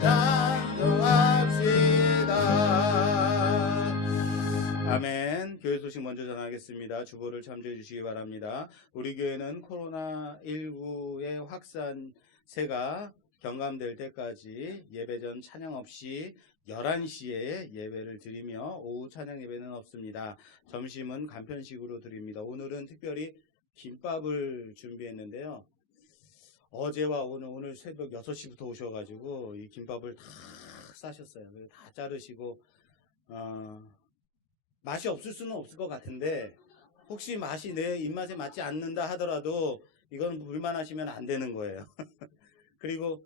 찬송합시다. 아멘. 교회 소식 먼저 전하겠습니다. 주보를 참조해 주시기 바랍니다. 우리 교회는 코로나19의 확산세가 경감될 때까지 예배 전 찬양 없이 11시에 예배를 드리며 오후 찬양 예배는 없습니다. 점심은 간편식으로 드립니다. 오늘은 특별히 김밥을 준비했는데요. 어제와 오늘 새벽 6시부터 오셔가지고 이 김밥을 다 싸셨어요. 다 자르시고 맛이 없을 수는 없을 것 같은데 혹시 맛이 내 입맛에 맞지 않는다 하더라도 이건 불만하시면 안 되는 거예요. 그리고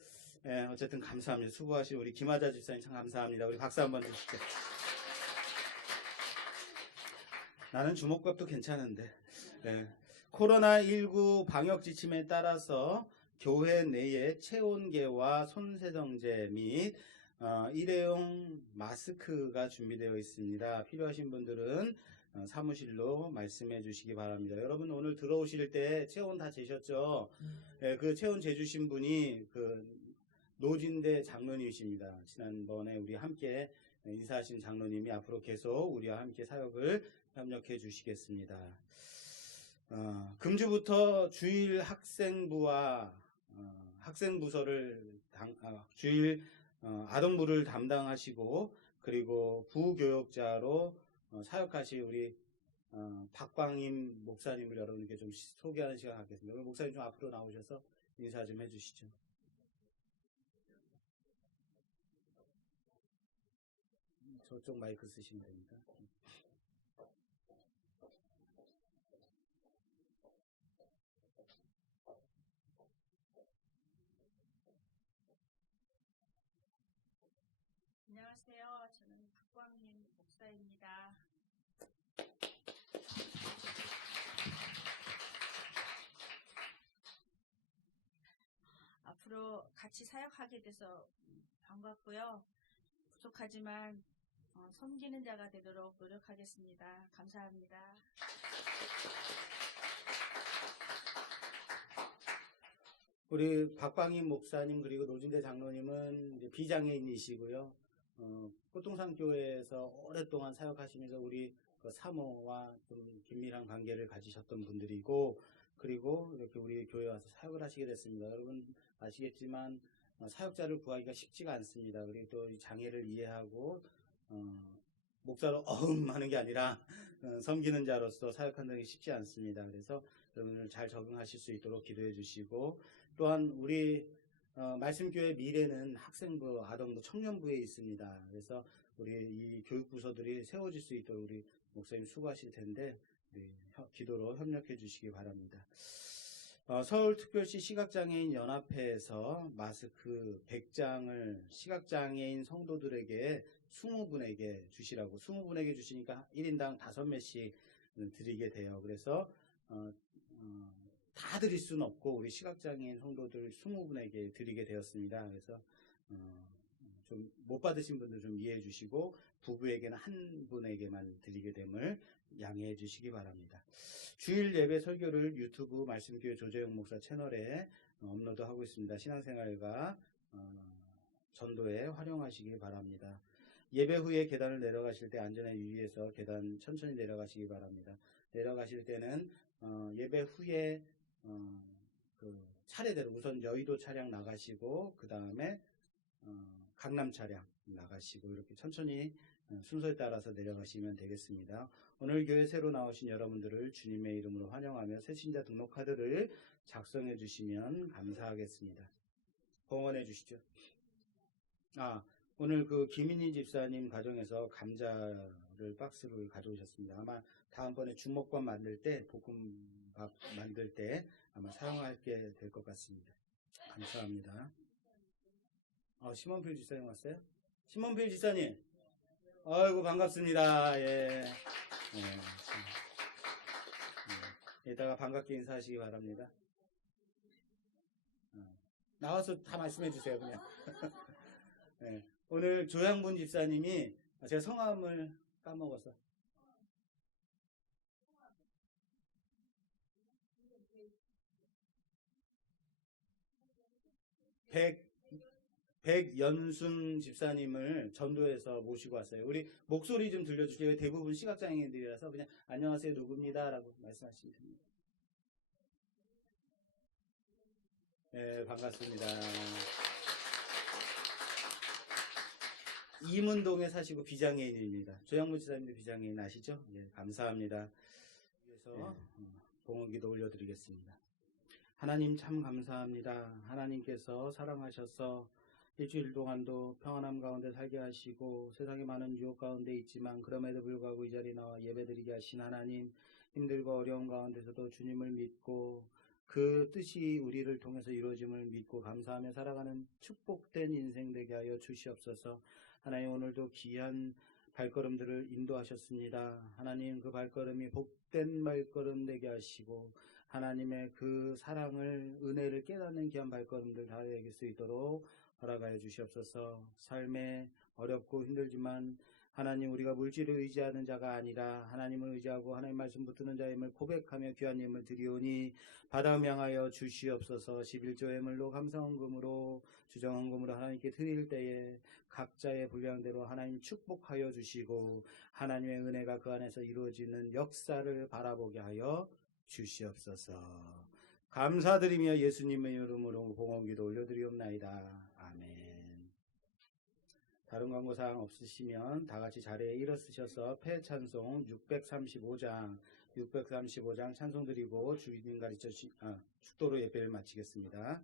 어쨌든 감사합니다. 수고하신 우리 김하자 집사님 참 감사합니다. 우리 박수 한번 주시죠. 나는 주먹밥도 괜찮은데. 코로나19 방역 지침에 따라서 교회 내에 체온계와 손세정제 및 일회용 마스크가 준비되어 있습니다. 필요하신 분들은 사무실로 말씀해 주시기 바랍니다. 여러분 오늘 들어오실 때 체온 다 재셨죠? 그 체온 재주신 분이 그 노진대 장로님이십니다. 지난번에 우리 함께 인사하신 장로님이 앞으로 계속 우리와 함께 사역을 협력해 주시겠습니다. 금주부터 주일 학생부와 학생부서를 주일 아동부를 담당하시고 그리고 부교역자로 사역하실 우리 박광임 목사님을 여러분께 좀 소개하는 시간 갖겠습니다. 우리 목사님 좀 앞으로 나오셔서 인사 좀 해주시죠. 저쪽 마이크 쓰시면 됩니다. 안녕하세요. 저는 박광민 목사입니다. 앞으로 같이 사역하게 돼서 반갑고요. 부족하지만 섬기는 자가 되도록 노력하겠습니다. 감사합니다. 우리 박광임 목사님 그리고 노진대 장로님은 이제 비장애인이시고요. 꽃동산 교회에서 오랫동안 사역하시면서 우리 그 사모와 좀 긴밀한 관계를 가지셨던 분들이고 그리고 이렇게 우리 교회에 와서 사역을 하시게 됐습니다. 여러분 아시겠지만 사역자를 구하기가 쉽지가 않습니다. 그리고 또 이 장애를 이해하고 목사로 하는 게 아니라 섬기는 자로서 사역하는 게 쉽지 않습니다. 그래서 여러분들 잘 적응하실 수 있도록 기도해 주시고 또한 우리 말씀교회 미래는 학생부, 아동부, 청년부에 있습니다. 그래서 우리 이 교육부서들이 세워질 수 있도록 우리 목사님 수고하실 텐데 기도로 협력해 주시기 바랍니다. 서울특별시 시각장애인 연합회에서 마스크 100장을 시각장애인 성도들에게 20분에게 주시라고 20분에게 주시니까 1인당 5매씩 드리게 돼요. 그래서 다 드릴 수는 없고 우리 시각장애인 성도들 20분에게 드리게 되었습니다. 그래서 좀 못 받으신 분들 좀 이해해 주시고 부부에게는 한 분에게만 드리게 됨을 양해해 주시기 바랍니다. 주일 예배 설교를 유튜브 말씀교회 조재용 목사 채널에 업로드하고 있습니다. 신앙생활과 전도에 활용하시기 바랍니다. 예배 후에 계단을 내려가실 때 안전에 유의해서 계단 천천히 내려가시기 바랍니다. 내려가실 때는 예배 후에 그 차례대로 우선 여의도 차량 나가시고 그 다음에 강남 차량 나가시고 이렇게 천천히 순서에 따라서 내려가시면 되겠습니다. 오늘 교회 새로 나오신 여러분들을 주님의 이름으로 환영하며 새신자 등록카드를 작성해 주시면 감사하겠습니다. 봉헌해 주시죠. 오늘 그 김인희 집사님 가정에서 감자를 박스를 가져오셨습니다. 아마 다음번에 주먹밥 만들 때, 볶음밥 만들 때 아마 사용하게 될 것 같습니다. 감사합니다. 시몬필 집사님 왔어요? 시몬필 집사님, 아이고 반갑습니다. 예. 이따가 반갑게 인사하시기 바랍니다. 나와서 다 말씀해 주세요, 그냥. 네. 오늘 조양분 집사님이, 제가 성함을 까먹어서. 백연순 집사님을 전도해서 모시고 왔어요. 우리 목소리 좀 들려주세요. 대부분 시각장애인들이라서 그냥 안녕하세요 누구입니다 라고 말씀하시면 됩니다. 네, 반갑습니다. 이문동에 사시고 비장애인입니다. 조양무 지사님도 비장애인 아시죠? 네, 감사합니다. 그래서 봉헌기도 올려드리겠습니다. 하나님 참 감사합니다. 하나님께서 사랑하셔서 일주일 동안도 평안함 가운데 살게 하시고 세상에 많은 유혹 가운데 있지만 그럼에도 불구하고 이 자리에 나와 예배드리게 하신 하나님, 힘들고 어려운 가운데서도 주님을 믿고 그 뜻이 우리를 통해서 이루어짐을 믿고 감사하며 살아가는 축복된 인생 되게 하여 주시옵소서. 하나님, 오늘도 귀한 발걸음들을 인도하셨습니다. 하나님, 그 발걸음이 복된 발걸음 되게 하시고 하나님의 그 사랑을, 은혜를 깨닫는 귀한 발걸음들 다 되길 수 있도록 허락하여 주시옵소서. 삶에 어렵고 힘들지만 하나님, 우리가 물질을 의지하는 자가 아니라 하나님을 의지하고 하나님 말씀 붙드는 자임을 고백하며 귀한 예물 드리오니 바다음 향하여 주시옵소서. 11조 예물로 감사헌금으로 주정헌금으로 하나님께 드릴 때에 각자의 분량대로 하나님 축복하여 주시고 하나님의 은혜가 그 안에서 이루어지는 역사를 바라보게 하여 주시옵소서. 감사드리며 예수님의 이름으로 봉헌기도 올려드리옵나이다. 아멘. 다른 광고사항 없으시면 다같이 자리에 일어서셔서 폐찬송 635장 찬송 드리고 주님 가르쳐 축도로 예배를 마치겠습니다.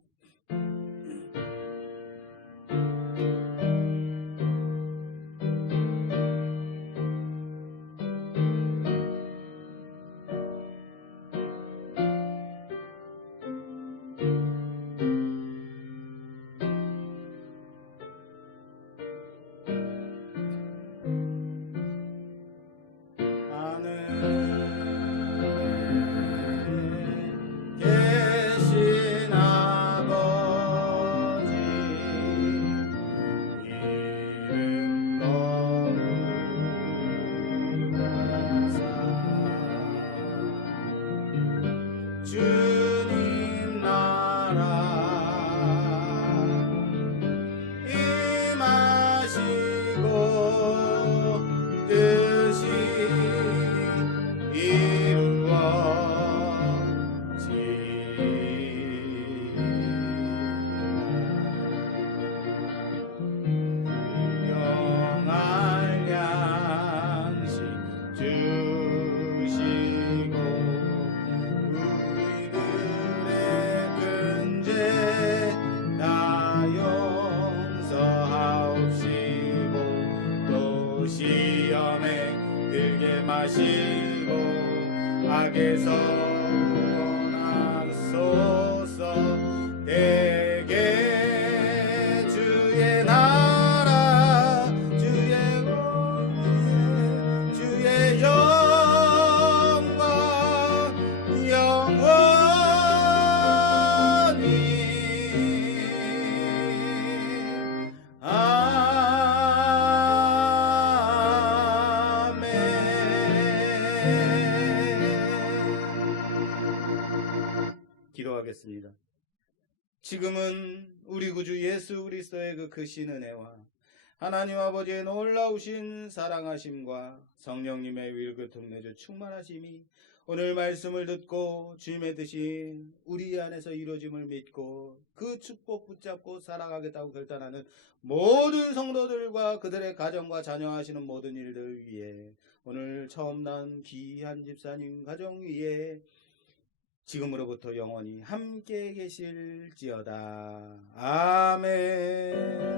주님 나라 임하시고 뜻이 이루어지리라. 영할 양식 주시고 다 용서하옵시고 또 시험에 들게 마시고 악에서 구원하소서. 대개 주의 나라 주의 은혜 주의 영광 영원히 아멘. 기도하겠습니다. 지금은 우리 구주 예수 그리스도의 그 크신 은혜와 하나님 아버지의 놀라우신 사랑하심과 성령님의 위로교통 내주 충만하심이 오늘 말씀을 듣고 주님의 뜻이 우리 안에서 이루어짐을 믿고 그 축복 붙잡고 살아가겠다고 결단하는 모든 성도들과 그들의 가정과 자녀하시는 모든 일들 위해 오늘 처음 난 귀한 집사님 가정 위에 지금으로부터 영원히 함께 계실지어다. 아멘.